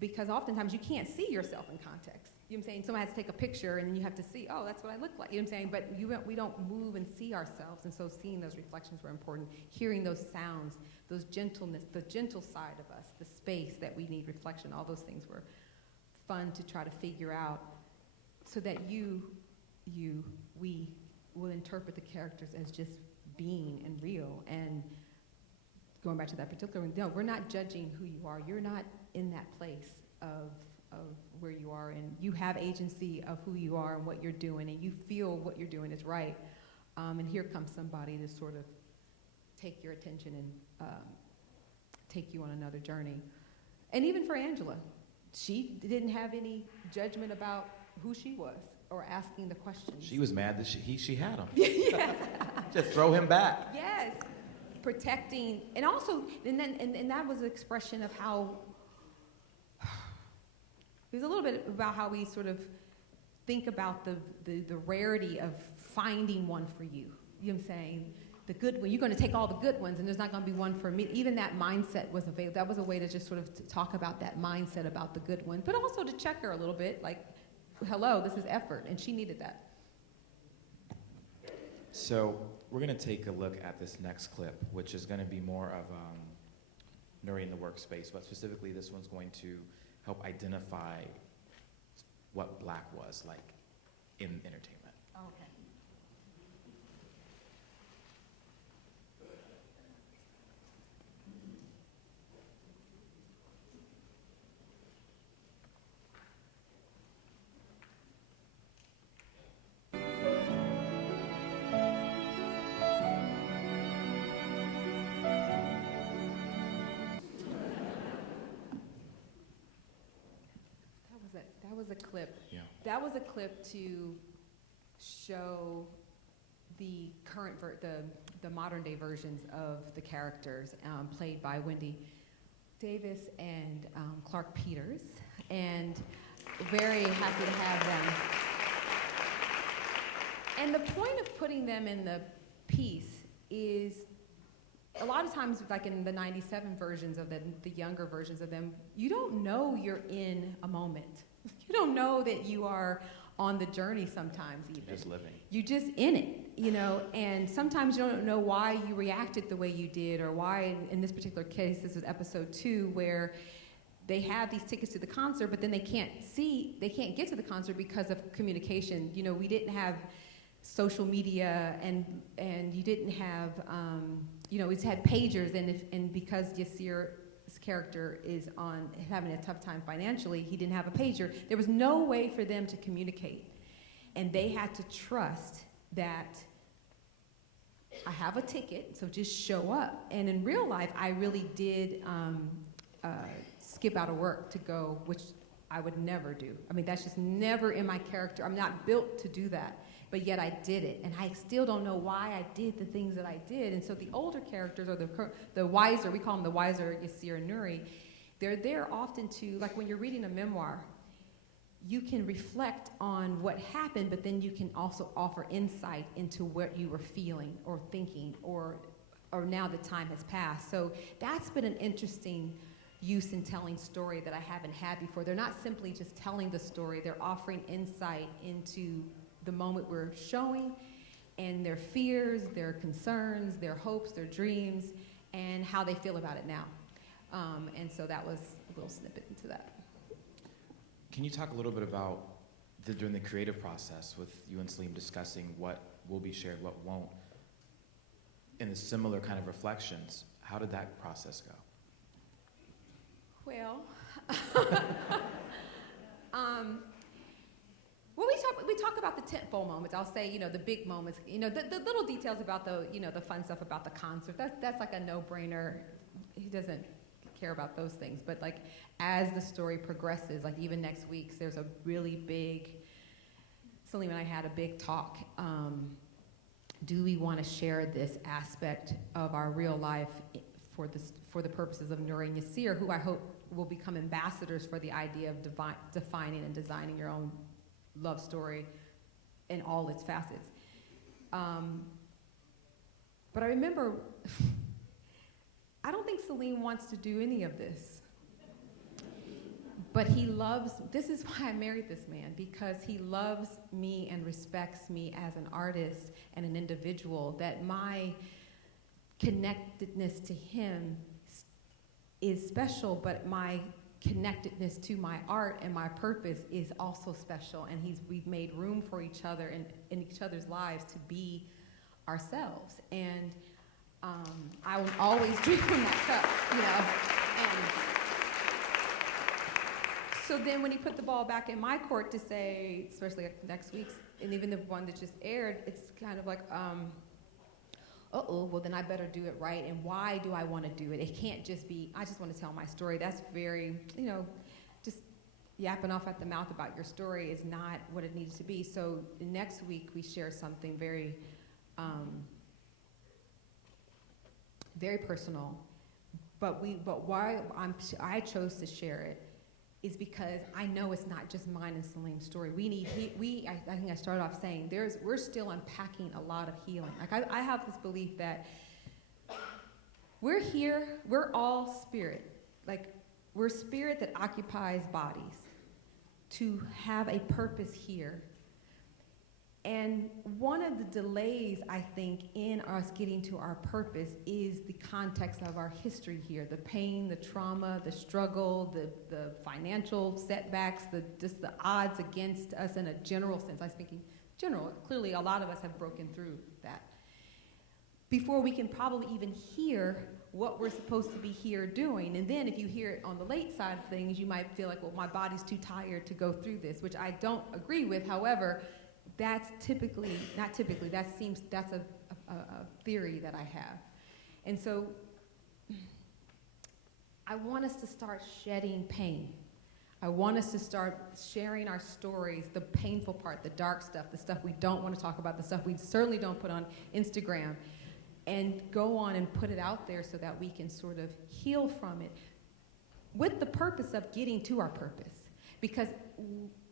Because oftentimes you can't see yourself in context. You know what I'm saying? Someone has to take a picture and then you have to see, oh, that's what I look like. You know what I'm saying? But we don't move and see ourselves, and so seeing those reflections were important. Hearing those sounds, those gentleness, the gentle side of us, the space that we need reflection, all those things were fun to try to figure out, so that we will interpret the characters as just being and real. And going back to that particular one, no, we're not judging who you are. You're not in that place of where you are, and you have agency of who you are and what you're doing, and you feel what you're doing is right. And here comes somebody to sort of take your attention and take you on another journey. And even for Angela, she didn't have any judgment about who she was or asking the questions. She was mad that she had him. Yes. Just throw him back. Yes. Protecting, and also, and that was an expression of how, it was a little bit about how we sort of think about the rarity of finding one for you. You know what I'm saying? The good one, you're going to take all the good ones, and there's not going to be one for me. Even that mindset was available. That was a way to just sort of talk about that mindset about the good one, but also to check her a little bit, like, hello, this is effort, and she needed that. So we're going to take a look at this next clip, which is going to be more of Nuri in the workspace, but specifically this one's going to help identify what Black was like in entertainment. Okay. That was a clip. Yeah. That was a clip to show the current, the modern day versions of the characters played by Wendy Davis and Clark Peters, and very happy to have them. And the point of putting them in the piece is, a lot of times, like in the 97 versions of them, the younger versions of them, you don't know you're in a moment. You don't know that you are on the journey sometimes even. Just living. You're just in it, and sometimes you don't know why you reacted the way you did, or why, in this particular case, this is episode 2, where they have these tickets to the concert, but then they can't get to the concert because of communication. We didn't have social media, and you didn't have, we just had pagers, and because Yasir's character is having a tough time financially, he didn't have a pager. There was no way for them to communicate, and they had to trust that I have a ticket, so just show up. And in real life, I really did skip out of work to go, which I would never do. I mean, that's just never in my character. I'm not built to do that. but yet I did it. And I still don't know why I did the things that I did. And so the older characters, or the wiser, we call them the wiser Yassir and Nuri, they're there often to, like when you're reading a memoir, you can reflect on what happened, but then you can also offer insight into what you were feeling or thinking, or now the time has passed. So that's been an interesting use in telling story that I haven't had before. They're not simply just telling the story, they're offering insight into the moment we're showing, and their fears, their concerns, their hopes, their dreams, and how they feel about it now. And so that was a little snippet into that. Can you talk a little bit about during the creative process with you and Saleem discussing what will be shared, what won't, in the similar kind of reflections? How did that process go? Well, well, we talk about the tentpole moments. I'll say, the big moments, the little details about the fun stuff about the concert. That's like a no-brainer. He doesn't care about those things. But like as the story progresses, like even next week, there's a really big, Saleem and I had a big talk. Do we want to share this aspect of our real life for the purposes of Nuri and Yassir, who I hope will become ambassadors for the idea of defining and designing your own love story in all its facets. But I remember, I don't think Saleem wants to do any of this. But he loves, this is why I married this man, because he loves me and respects me as an artist and an individual, that my connectedness to him is special, but my connectedness to my art and my purpose is also special. And we've made room for each other and in each other's lives to be ourselves. And I will always drink from that cup, And so then when he put the ball back in my court to say, especially next week's, and even the one that just aired, it's kind of like, well then I better do it right, and why do I want to do it? It can't just be, I just want to tell my story. That's very, just yapping off at the mouth about your story is not what it needs to be. So next week we share something very, very personal, but why I chose to share it is because I know it's not just mine and Saleem's story. I think I started off saying, we're still unpacking a lot of healing. Like I have this belief that we're here, we're all spirit. Like we're spirit that occupies bodies to have a purpose here. And one of the delays, I think, in us getting to our purpose is the context of our history here. The pain, the trauma, the struggle, the financial setbacks, just the odds against us in a general sense. I'm speaking general. Clearly, a lot of us have broken through that. Before we can probably even hear what we're supposed to be here doing. And then if you hear it on the late side of things, you might feel like, well, my body's too tired to go through this, which I don't agree with. However, that's that's a theory that I have. And so I want us to start shedding pain. I want us to start sharing our stories, the painful part, the dark stuff, the stuff we don't want to talk about, the stuff we certainly don't put on Instagram, and go on and put it out there so that we can sort of heal from it with the purpose of getting to our purpose. Because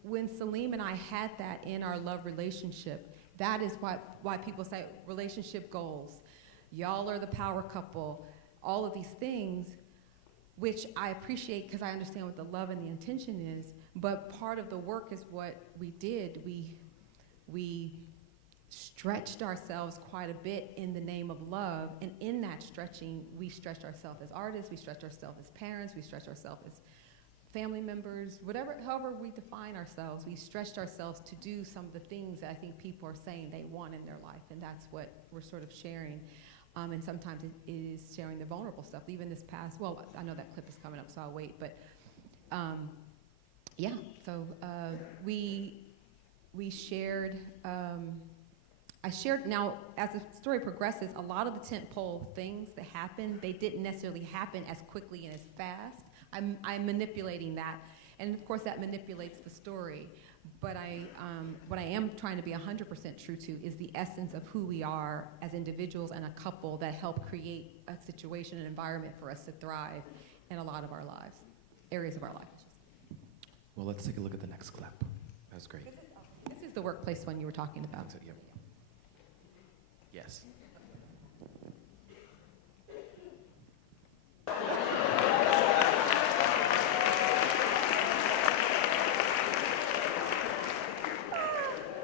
when Saleem and I had that in our love relationship, that is why people say relationship goals. Y'all are the power couple, all of these things, which I appreciate because I understand what the love and the intention is, but part of the work is what we did. We stretched ourselves quite a bit in the name of love, and in that stretching, we stretched ourselves as artists, we stretched ourselves as parents, we stretched ourselves as family members, however we define ourselves, we stretched ourselves to do some of the things that I think people are saying they want in their life, and that's what we're sort of sharing. And sometimes it is sharing the vulnerable stuff. Even this past, well, I know that clip is coming up, so I'll wait, but yeah, so we shared, I shared, now as the story progresses, a lot of the tentpole things that happen, they didn't necessarily happen as quickly and as fast. I'm manipulating that, and of course that manipulates the story. but what I am trying to be 100% true to is the essence of who we are as individuals and a couple that help create a situation, an environment for us to thrive in a lot of our lives, areas of our life. Well, let's take a look at the next clip. That was great. This is the workplace one you were talking about. So, yep. Yes.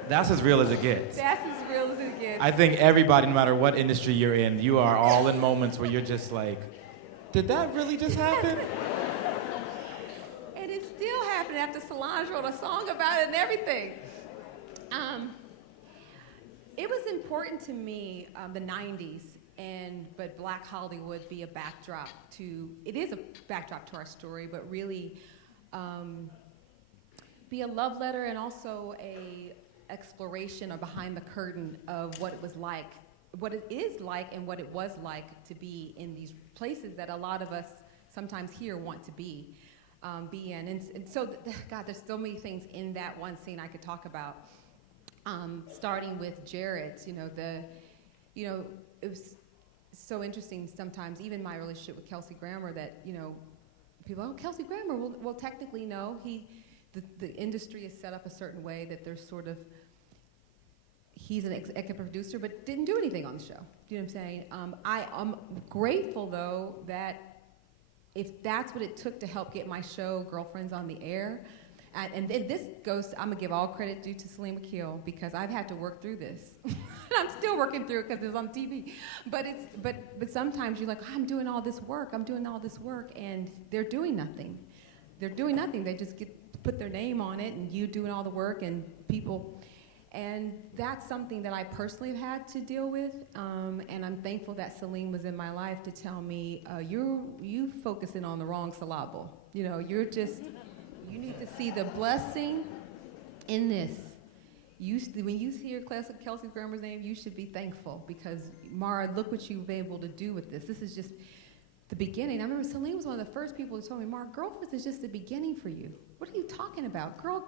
That's as real as it gets. That's as real as it gets. I think everybody, no matter what industry you're in, you are all in moments where you're just like, did that really just happen? And it's still happening after Solange wrote a song about it and everything. It was important to me, the 90s, but Black Hollywood be a backdrop to, it is a backdrop to our story, but really be a love letter and also a exploration or behind the curtain of what it was like, what it is like and what it was like to be in these places that a lot of us sometimes here want to be in. And so, God, there's so many things in that one scene I could talk about. Starting with Jared, it was so interesting sometimes, even my relationship with Kelsey Grammer, that, people, oh, Kelsey Grammer, well technically no, the industry is set up a certain way that there's sort of, he's an executive producer, but didn't do anything on the show. You know what I'm saying? I'm grateful, though, that if that's what it took to help get my show, Girlfriends, on the air, and this goes, I'm gonna give all credit due to Saleem Akil, because I've had to work through this. I'm still working through it because it's on TV. But sometimes you're like, I'm doing all this work, and they're doing nothing. They just put their name on it, and you doing all the work, and people. And that's something that I personally have had to deal with, and I'm thankful that Saleem was in my life to tell me, you focusing on the wrong syllable. You need to see the blessing in this. When you hear Kelsey Grammer's name, you should be thankful, because Mara, look what you've been able to do with this. This is just the beginning. I remember Saleem was one of the first people who told me, Mara, Girlfriends is just the beginning for you. What are you talking about? Girl,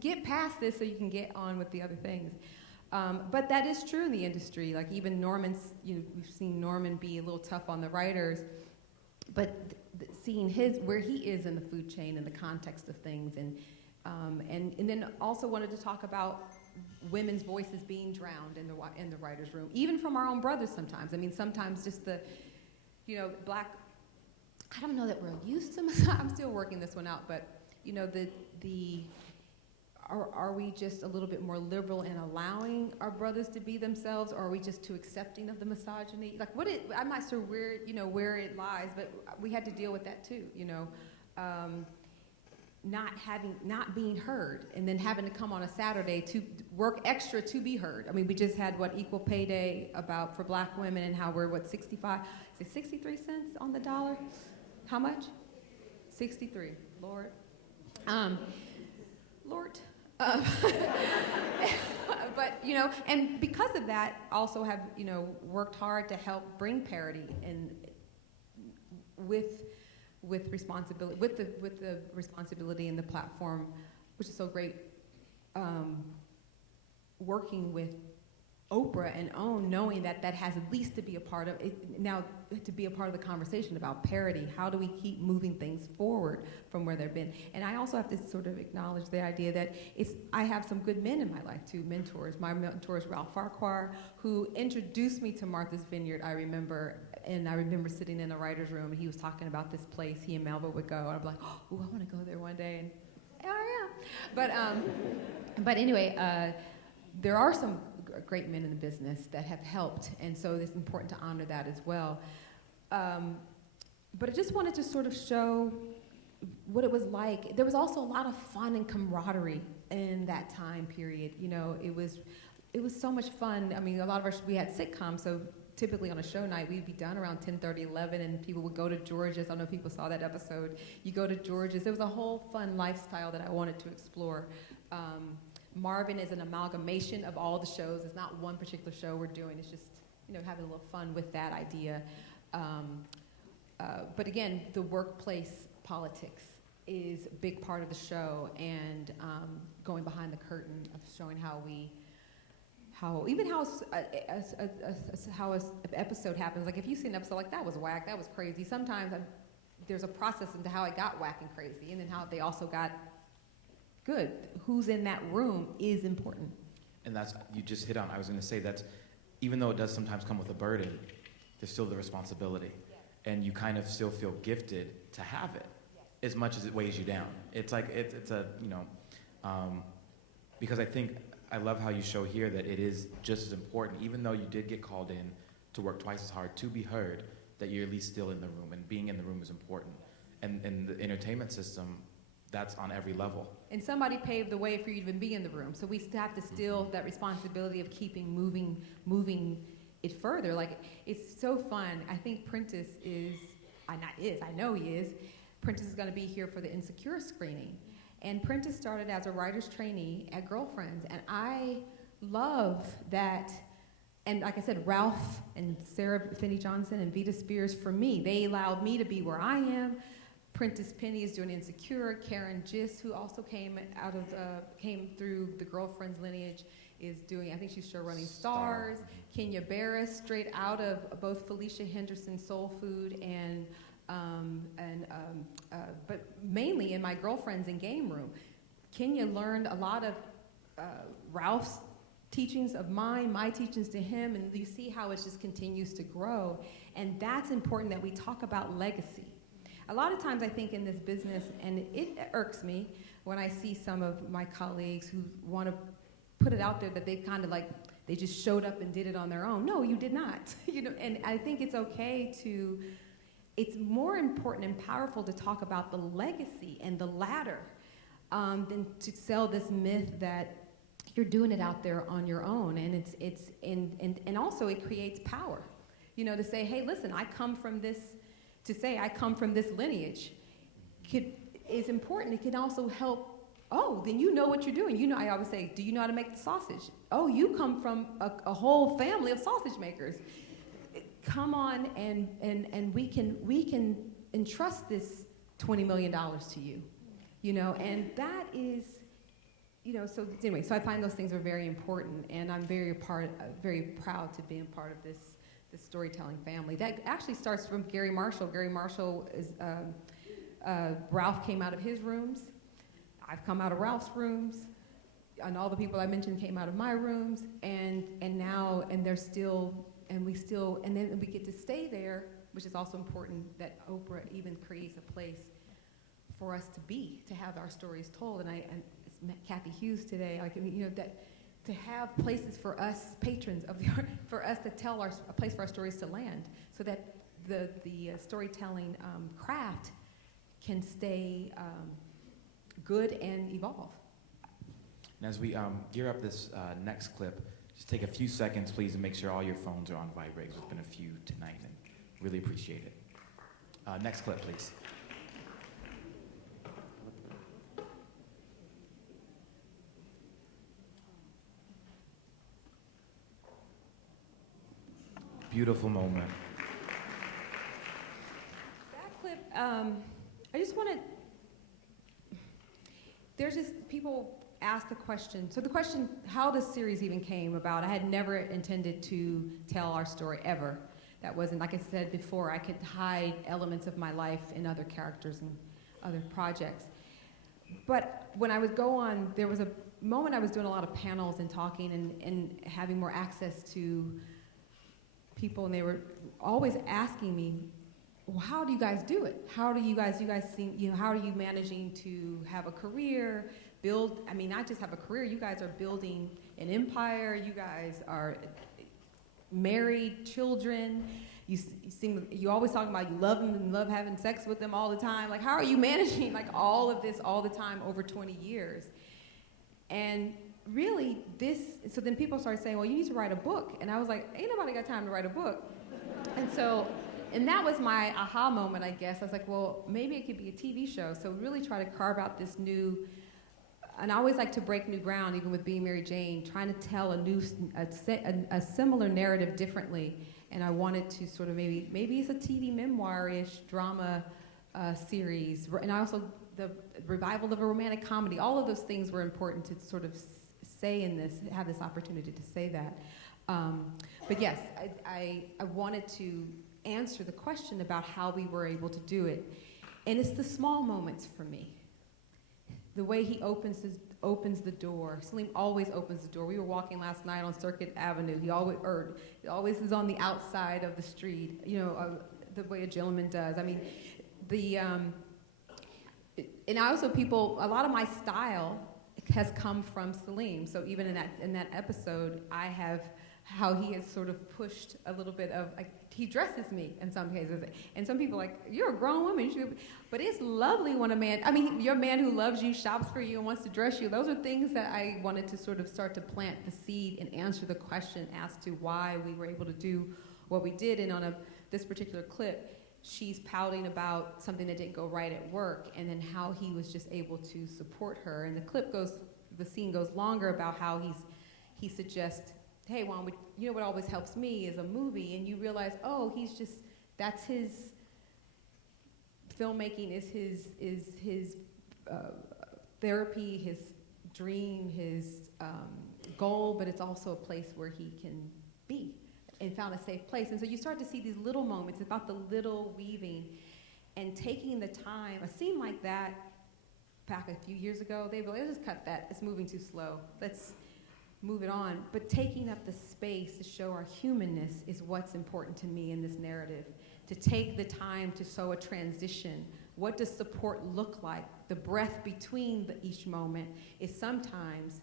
get past this so you can get on with the other things. But that is true in the industry. Like even Norman's, we've seen Norman be a little tough on the writers, but seeing where he is in the food chain and the context of things, and then also wanted to talk about women's voices being drowned in the writers' room, even from our own brothers sometimes. I mean, sometimes just the, Black, I don't know that we're used to, I'm still working this one out, but are we just a little bit more liberal in allowing our brothers to be themselves, or are we just too accepting of the misogyny? Like I'm not sure where it lies, but we had to deal with that too, not being heard, and then having to come on a Saturday to work extra to be heard. I mean, we just had Equal Pay Day for Black women, and how we're 63 cents on the dollar? How much? 63, Lord. Lord. But, and because of that, also have, worked hard to help bring parity and with responsibility, with the responsibility and the platform, which is so great, working with Oprah and OWN, knowing that has at least to be a part of it, now to be a part of the conversation about parity. How do we keep moving things forward from where they've been? And I also have to sort of acknowledge the idea that I have some good men in my life too, mentors. My mentor is Ralph Farquhar, who introduced me to Martha's Vineyard, I remember sitting in a writer's room, and he was talking about this place he and Melba would go, and I'm like, oh, I want to go there one day, and yeah. But anyway, there are some great men in the business that have helped, and so it's important to honor that as well. But I just wanted to sort of show what it was like. There was also a lot of fun and camaraderie in that time period. It was so much fun. I mean, a lot of we had sitcoms, so typically on a show night, we'd be done around 10:30, 11, and people would go to George's. I don't know if people saw that episode. You go to George's. It was a whole fun lifestyle that I wanted to explore. Marvin is an amalgamation of all the shows. It's not one particular show we're doing. It's just, having a little fun with that idea. But again, the workplace politics is a big part of the show, and going behind the curtain of showing how an episode happens. Like if you see an episode like that was whack, that was crazy. Sometimes there's a process into how it got whack and crazy, and then how they also got good. Who's in that room is important. And that's, you just hit on, I was going to say that even though it does sometimes come with a burden, there's still the responsibility. Yes. And you kind of still feel gifted to have it, yes, as much as it weighs you down. It's like, it's a, you know, because I think, I love how you show here that it is just as important, even though you did get called in to work twice as hard to be heard, that you're at least still in the room, and being in the room is important. And the entertainment system, that's on every level. And somebody paved the way for you to even be in the room. So we have to still that responsibility of keeping moving it further. Like, it's so fun. I think Prentice I know he is. Prentice is gonna be here for the Insecure screening. And Prentice started as a writer's trainee at Girlfriends. And I love that. And like I said, Ralph and Sarah Finney-Johnson and Vita Spears, for me, they allowed me to be where I am. Prentice Penny is doing Insecure. Karen Gist, who also came through the Girlfriends lineage, is doing, I think she's show running Stars. Kenya Barris, straight out of both Felicia Henderson Soul Food but mainly in my Girlfriends in Game Room. Kenya learned a lot of Ralph's teachings of mine, my teachings to him, and you see how it just continues to grow. And that's important, that we talk about legacy. A lot of times I think in this business, and it irks me when I see some of my colleagues who want to put it out there that they kind of like, they just showed up and did it on their own. No, you did not. You know, and I think it's okay to, it's more important and powerful to talk about the legacy and the ladder than to sell this myth that you're doing it out there on your own. And also it creates power. You know, to say, hey, listen, I come from this lineage is important. It can also help, oh, then you know what you're doing. You know, I always say, do you know how to make the sausage? Oh, you come from a whole family of sausage makers. Come on, and we can entrust this $20 million to you, you know, and that is, you know, so anyway, so I find those things are very important, and I'm very proud to be a part of this storytelling family. That actually starts from Gary Marshall. Gary Marshall is, Ralph came out of his rooms. I've come out of Ralph's rooms. And all the people I mentioned came out of my rooms. And now, and they're still, and then we get to stay there, which is also important, that Oprah even creates a place for us to have our stories told. And I met Kathy Hughes today, like, you know, that to have places for us, patrons of the art, for us to tell a place for our stories to land, so that the storytelling craft can stay good and evolve. And as we gear up this next clip, just take a few seconds, please, and make sure all your phones are on vibrate. There's been a few tonight, and really appreciate it. Next clip, please. Beautiful moment. That clip, I just want to, there's just, people ask the question, so the question, how this series even came about, I had never intended to tell our story ever. That wasn't, like I said before, I could hide elements of my life in other characters and other projects. But when I would go on, there was a moment I was doing a lot of panels and talking and having more access to people, and they were always asking me, well, how do you guys do it? How do you guys seem, you know, how are you managing to have a career, build, I mean, not just have a career, you guys are building an empire, you guys are married, children, you always talking about you love them and love having sex with them all the time. Like, how are you managing like all of this all the time over 20 years? And really so then people started saying, well, you need to write a book. And I was like, ain't nobody got time to write a book. And that was my aha moment, I guess. I was like, well, maybe it could be a TV show. So really try to carve out this new, and I always like to break new ground, even with Being Mary Jane, trying to tell a similar narrative differently. And I wanted to sort of maybe it's a TV memoir-ish drama series. And I also the revival of a romantic comedy. All of those things were important to sort of say in this, have this opportunity to say that. But yes, I wanted to answer the question about how we were able to do it. And it's the small moments for me. The way he opens the door. Saleem always opens the door. We were walking last night on Circuit Avenue. He always is on the outside of the street, you know, the way a gentleman does. I mean, and also a lot of my style has come from Saleem. So even in that episode, I have how he has sort of pushed a little bit of, like, he dresses me in some cases. And some people are like, you're a grown woman. You should be. But it's lovely when your man who loves you, shops for you, and wants to dress you. Those are things that I wanted to sort of start to plant the seed and answer the question as to why we were able to do what we did. And on this particular clip, she's pouting about something that didn't go right at work, and then how he was just able to support her. And the scene goes longer about how he suggests, hey, Juan, you know what always helps me is a movie, and you realize, oh, that's his filmmaking, is his therapy, his dream, his goal, but it's also a place where he can be and found a safe place. And so you start to see these little moments about the little weaving and taking the time. A scene like that back a few years ago, they'd be like, let's just cut that. It's moving too slow. Let's move it on. But taking up the space to show our humanness is what's important to me in this narrative. To take the time to show a transition. What does support look like? The breath between each moment is sometimes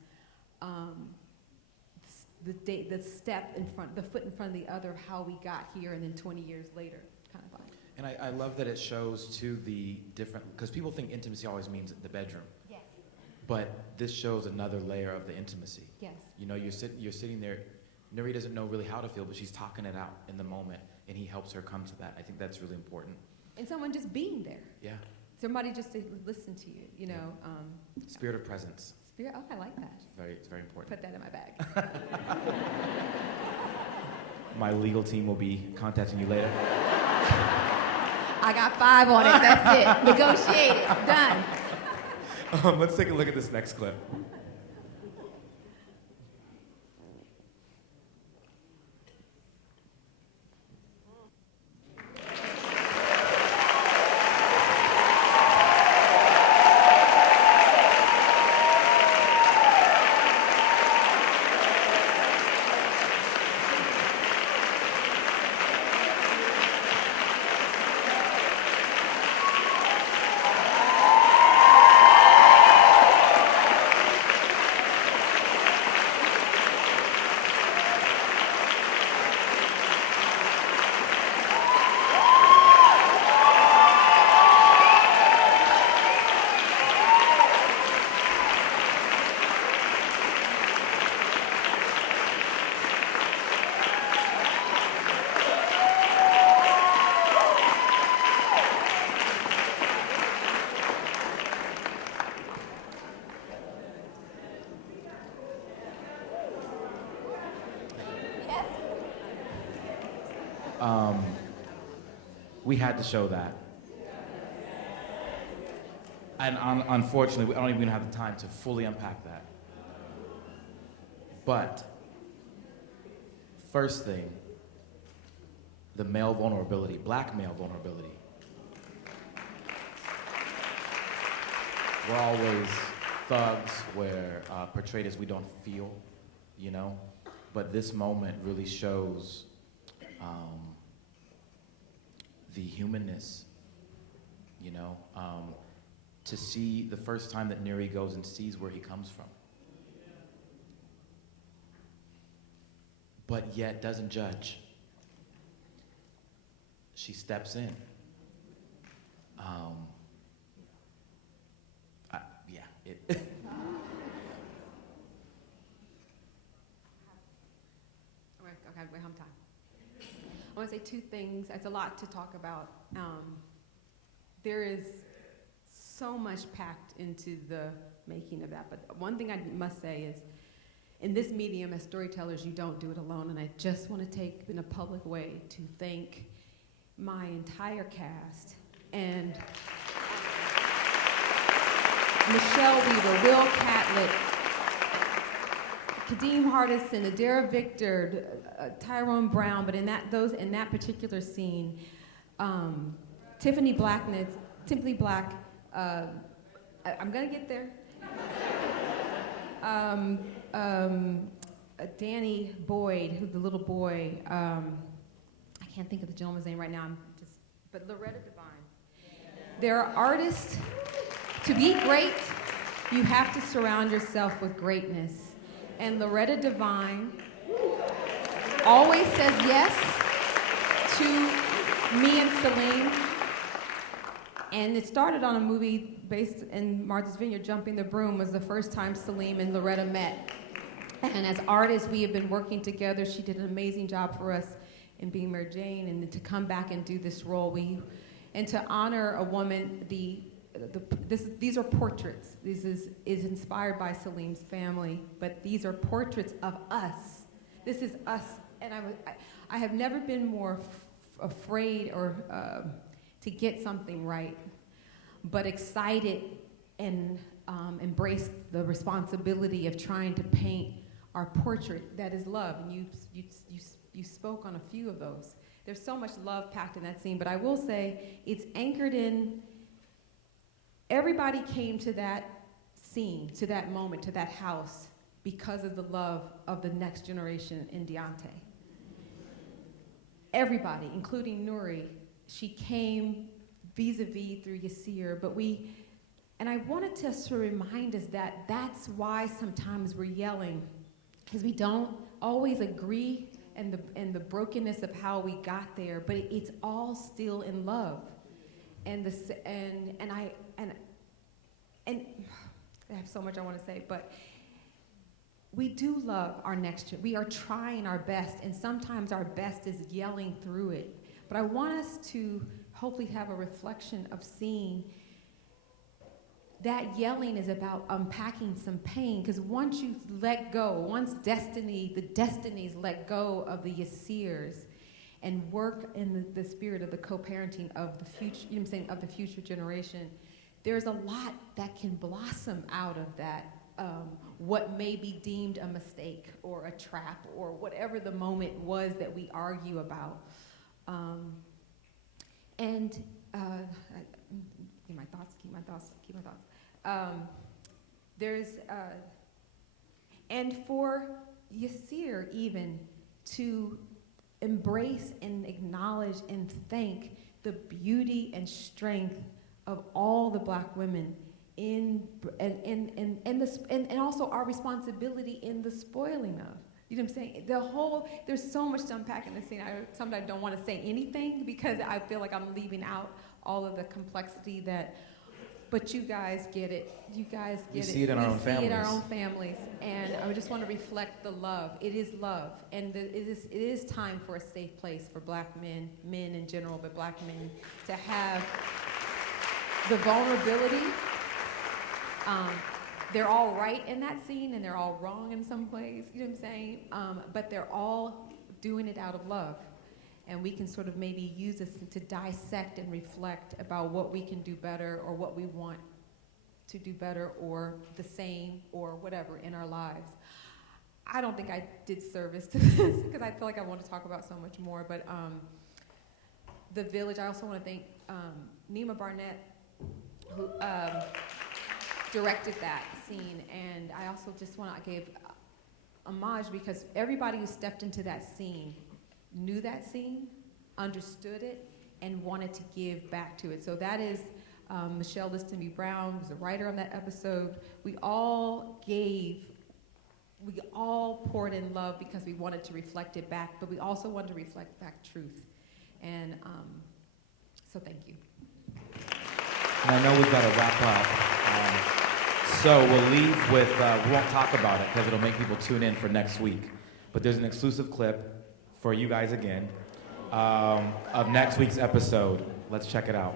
the step in front, the foot in front of the other, how we got here, and then 20 years later, kind of vibe. And I love that it shows too the different, because people think intimacy always means the bedroom. Yes. But this shows another layer of the intimacy. Yes. You know, you're sitting there, Nuri doesn't know really how to feel, but she's talking it out in the moment, and he helps her come to that. I think that's really important. And someone just being there. Yeah. Somebody just to listen to you, you know. Spirit of presence. Oh, I like that. It's very important. Put that in my bag. My legal team will be contacting you later. I got 5 on it, that's it. Negotiated, done. Let's take a look at this next clip. We had to show that. And unfortunately, we don't even have the time to fully unpack that. But, first thing, the male vulnerability, black male vulnerability. We're always thugs, we're portrayed as we don't feel, you know? But this moment really shows the humanness, you know? To see the first time that Nuri goes and sees where he comes from. But yet doesn't judge. She steps in. Okay, we have time. I want to say 2 things. It's a lot to talk about. There is so much packed into the making of that, but one thing I must say is, in this medium, as storytellers, you don't do it alone, and I just want to take, in a public way, to thank my entire cast, and Michelle Weaver, Will Catlett, Kadeem Hardison, Adara Victor, Tyrone Brown, but in that particular scene, Tiffany Black, I'm gonna get there. Danny Boyd, who's the little boy, I can't think of the gentleman's name right now, but Loretta Devine. There are artists. To be great, you have to surround yourself with greatness. And Loretta Devine always says yes to me and Saleem. And it started on a movie based in Martha's Vineyard. Jumping the Broom was the first time Saleem and Loretta met. And as artists, we have been working together. She did an amazing job for us in being Mary Jane, and to come back and do this role. And to honor a woman, these are portraits. This is inspired by Saleem's family, but these are portraits of us. This is us, and I have never been more afraid or to get something right, but excited and embrace the responsibility of trying to paint our portrait that is love. And you spoke on a few of those. There's so much love packed in that scene, but I will say it's anchored in. Everybody came to that scene, to that moment, to that house because of the love of the next generation in Deontay. Everybody, including Nuri, she came vis-a-vis through Yasir, and I wanted to remind us that that's why sometimes we're yelling, because we don't always agree and the brokenness of how we got there, but it's all still in love. And I have so much I want to say, but we do love our next year. We are trying our best, and sometimes our best is yelling through it. But I want us to hopefully have a reflection of seeing that yelling is about unpacking some pain, because once you let go, once the destinies let go of the Yasirs and work in the spirit of the co-parenting of the future, you know what I'm saying, of the future generation, there's a lot that can blossom out of that, what may be deemed a mistake or a trap or whatever the moment was that we argue about. Keep my thoughts. And for Yasir even to embrace and acknowledge and thank the beauty and strength of all the Black women and also our responsibility in the spoiling of. You know what I'm saying? There's so much to unpack in this scene. Sometimes I don't want to say anything because I feel like I'm leaving out all of the complexity but you guys get it. You guys get it. We see it in our own families. We see it in our own families. And I just want to reflect the love. It is love. And it is time for a safe place for Black men in general, but Black men to have the vulnerability. They're all right in that scene and they're all wrong in some ways, you know what I'm saying? But they're all doing it out of love. And we can sort of maybe use this to dissect and reflect about what we can do better or what we want to do better or the same or whatever in our lives. I don't think I did service to this because I feel like I want to talk about so much more, but the village, I also want to thank Nima Barnett, who directed that scene, and I also just want to give homage because everybody who stepped into that scene knew that scene, understood it, and wanted to give back to it. So that is Michelle Liston Brown, who's a writer on that episode. We all poured in love because we wanted to reflect it back, but we also wanted to reflect back truth. And so thank you. And I know we've got to wrap up. So we'll leave with, we won't talk about it because it'll make people tune in for next week. But there's an exclusive clip for you guys again of next week's episode. Let's check it out.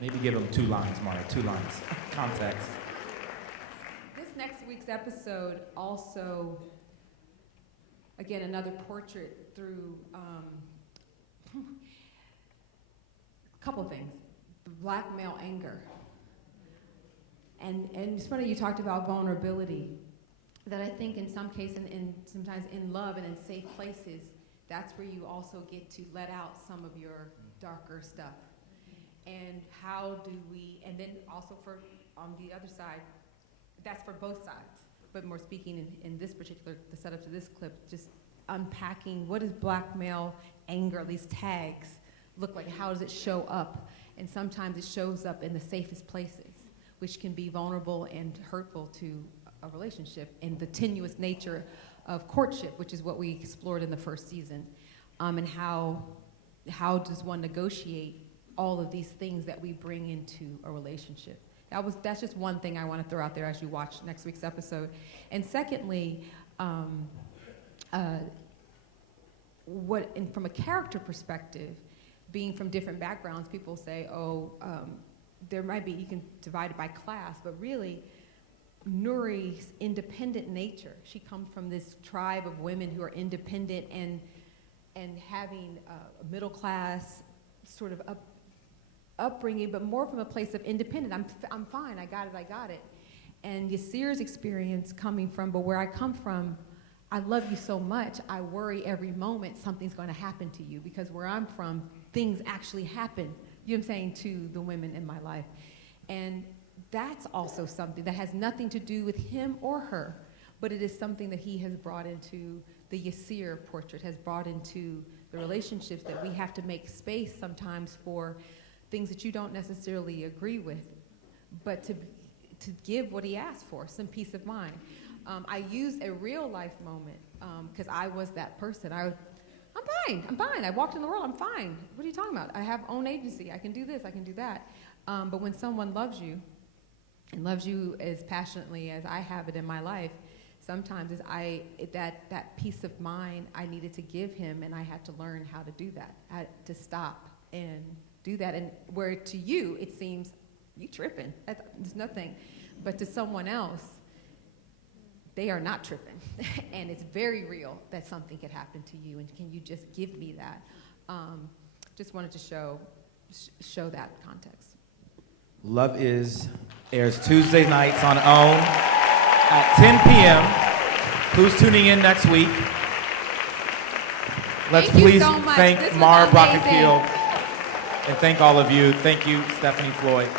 Maybe give them 2 lines, Mara, 2 lines. Context. This next week's episode also, again, another portrait through a couple things. The black male anger. And it's funny you talked about vulnerability, that I think in some cases, and sometimes in love and in safe places, that's where you also get to let out some of your darker stuff. And how do we, and then also for, on the other side, that's for both sides, but more speaking in this particular, the setup to this clip, just unpacking what is black male anger, these tags look like, how does it show up? And sometimes it shows up in the safest places, which can be vulnerable and hurtful to a relationship, and the tenuous nature of courtship, which is what we explored in the first season, and how does one negotiate all of these things that we bring into a relationship. That's just one thing I want to throw out there as you watch next week's episode. And secondly, from a character perspective, being from different backgrounds, people say, there might be, you can divide it by class, but really, Nuri's independent nature. She comes from this tribe of women who are independent and having a middle class sort of upbringing, but more from a place of independent. I'm fine, I got it. And Yasir's experience coming from, but where I come from, I love you so much, I worry every moment something's going to happen to you, because where I'm from, things actually happen, you know what I'm saying, to the women in my life. And that's also something that has nothing to do with him or her, but it is something that he has brought into the Yasir portrait, has brought into the relationships, that we have to make space sometimes for things that you don't necessarily agree with, but to give what he asked for, some peace of mind. I used a real life moment, because I was that person. I'm fine. I walked in the world, I'm fine. What are you talking about? I have own agency, I can do this, I can do that. But when someone loves you, and loves you as passionately as I have it in my life, sometimes that peace of mind I needed to give him, and I had to learn how to do that. I had to stop and do that. And where to you, it seems, you tripping, there's nothing. But to someone else, they are not tripping. And it's very real that something could happen to you, and can you just give me that? Just wanted to show that context. Love Is airs Tuesday nights on OWN at 10 p.m. Who's tuning in next week? Let's please thank Mara, Brock Akil, and thank all of you. Thank you, Stephanie Floyd.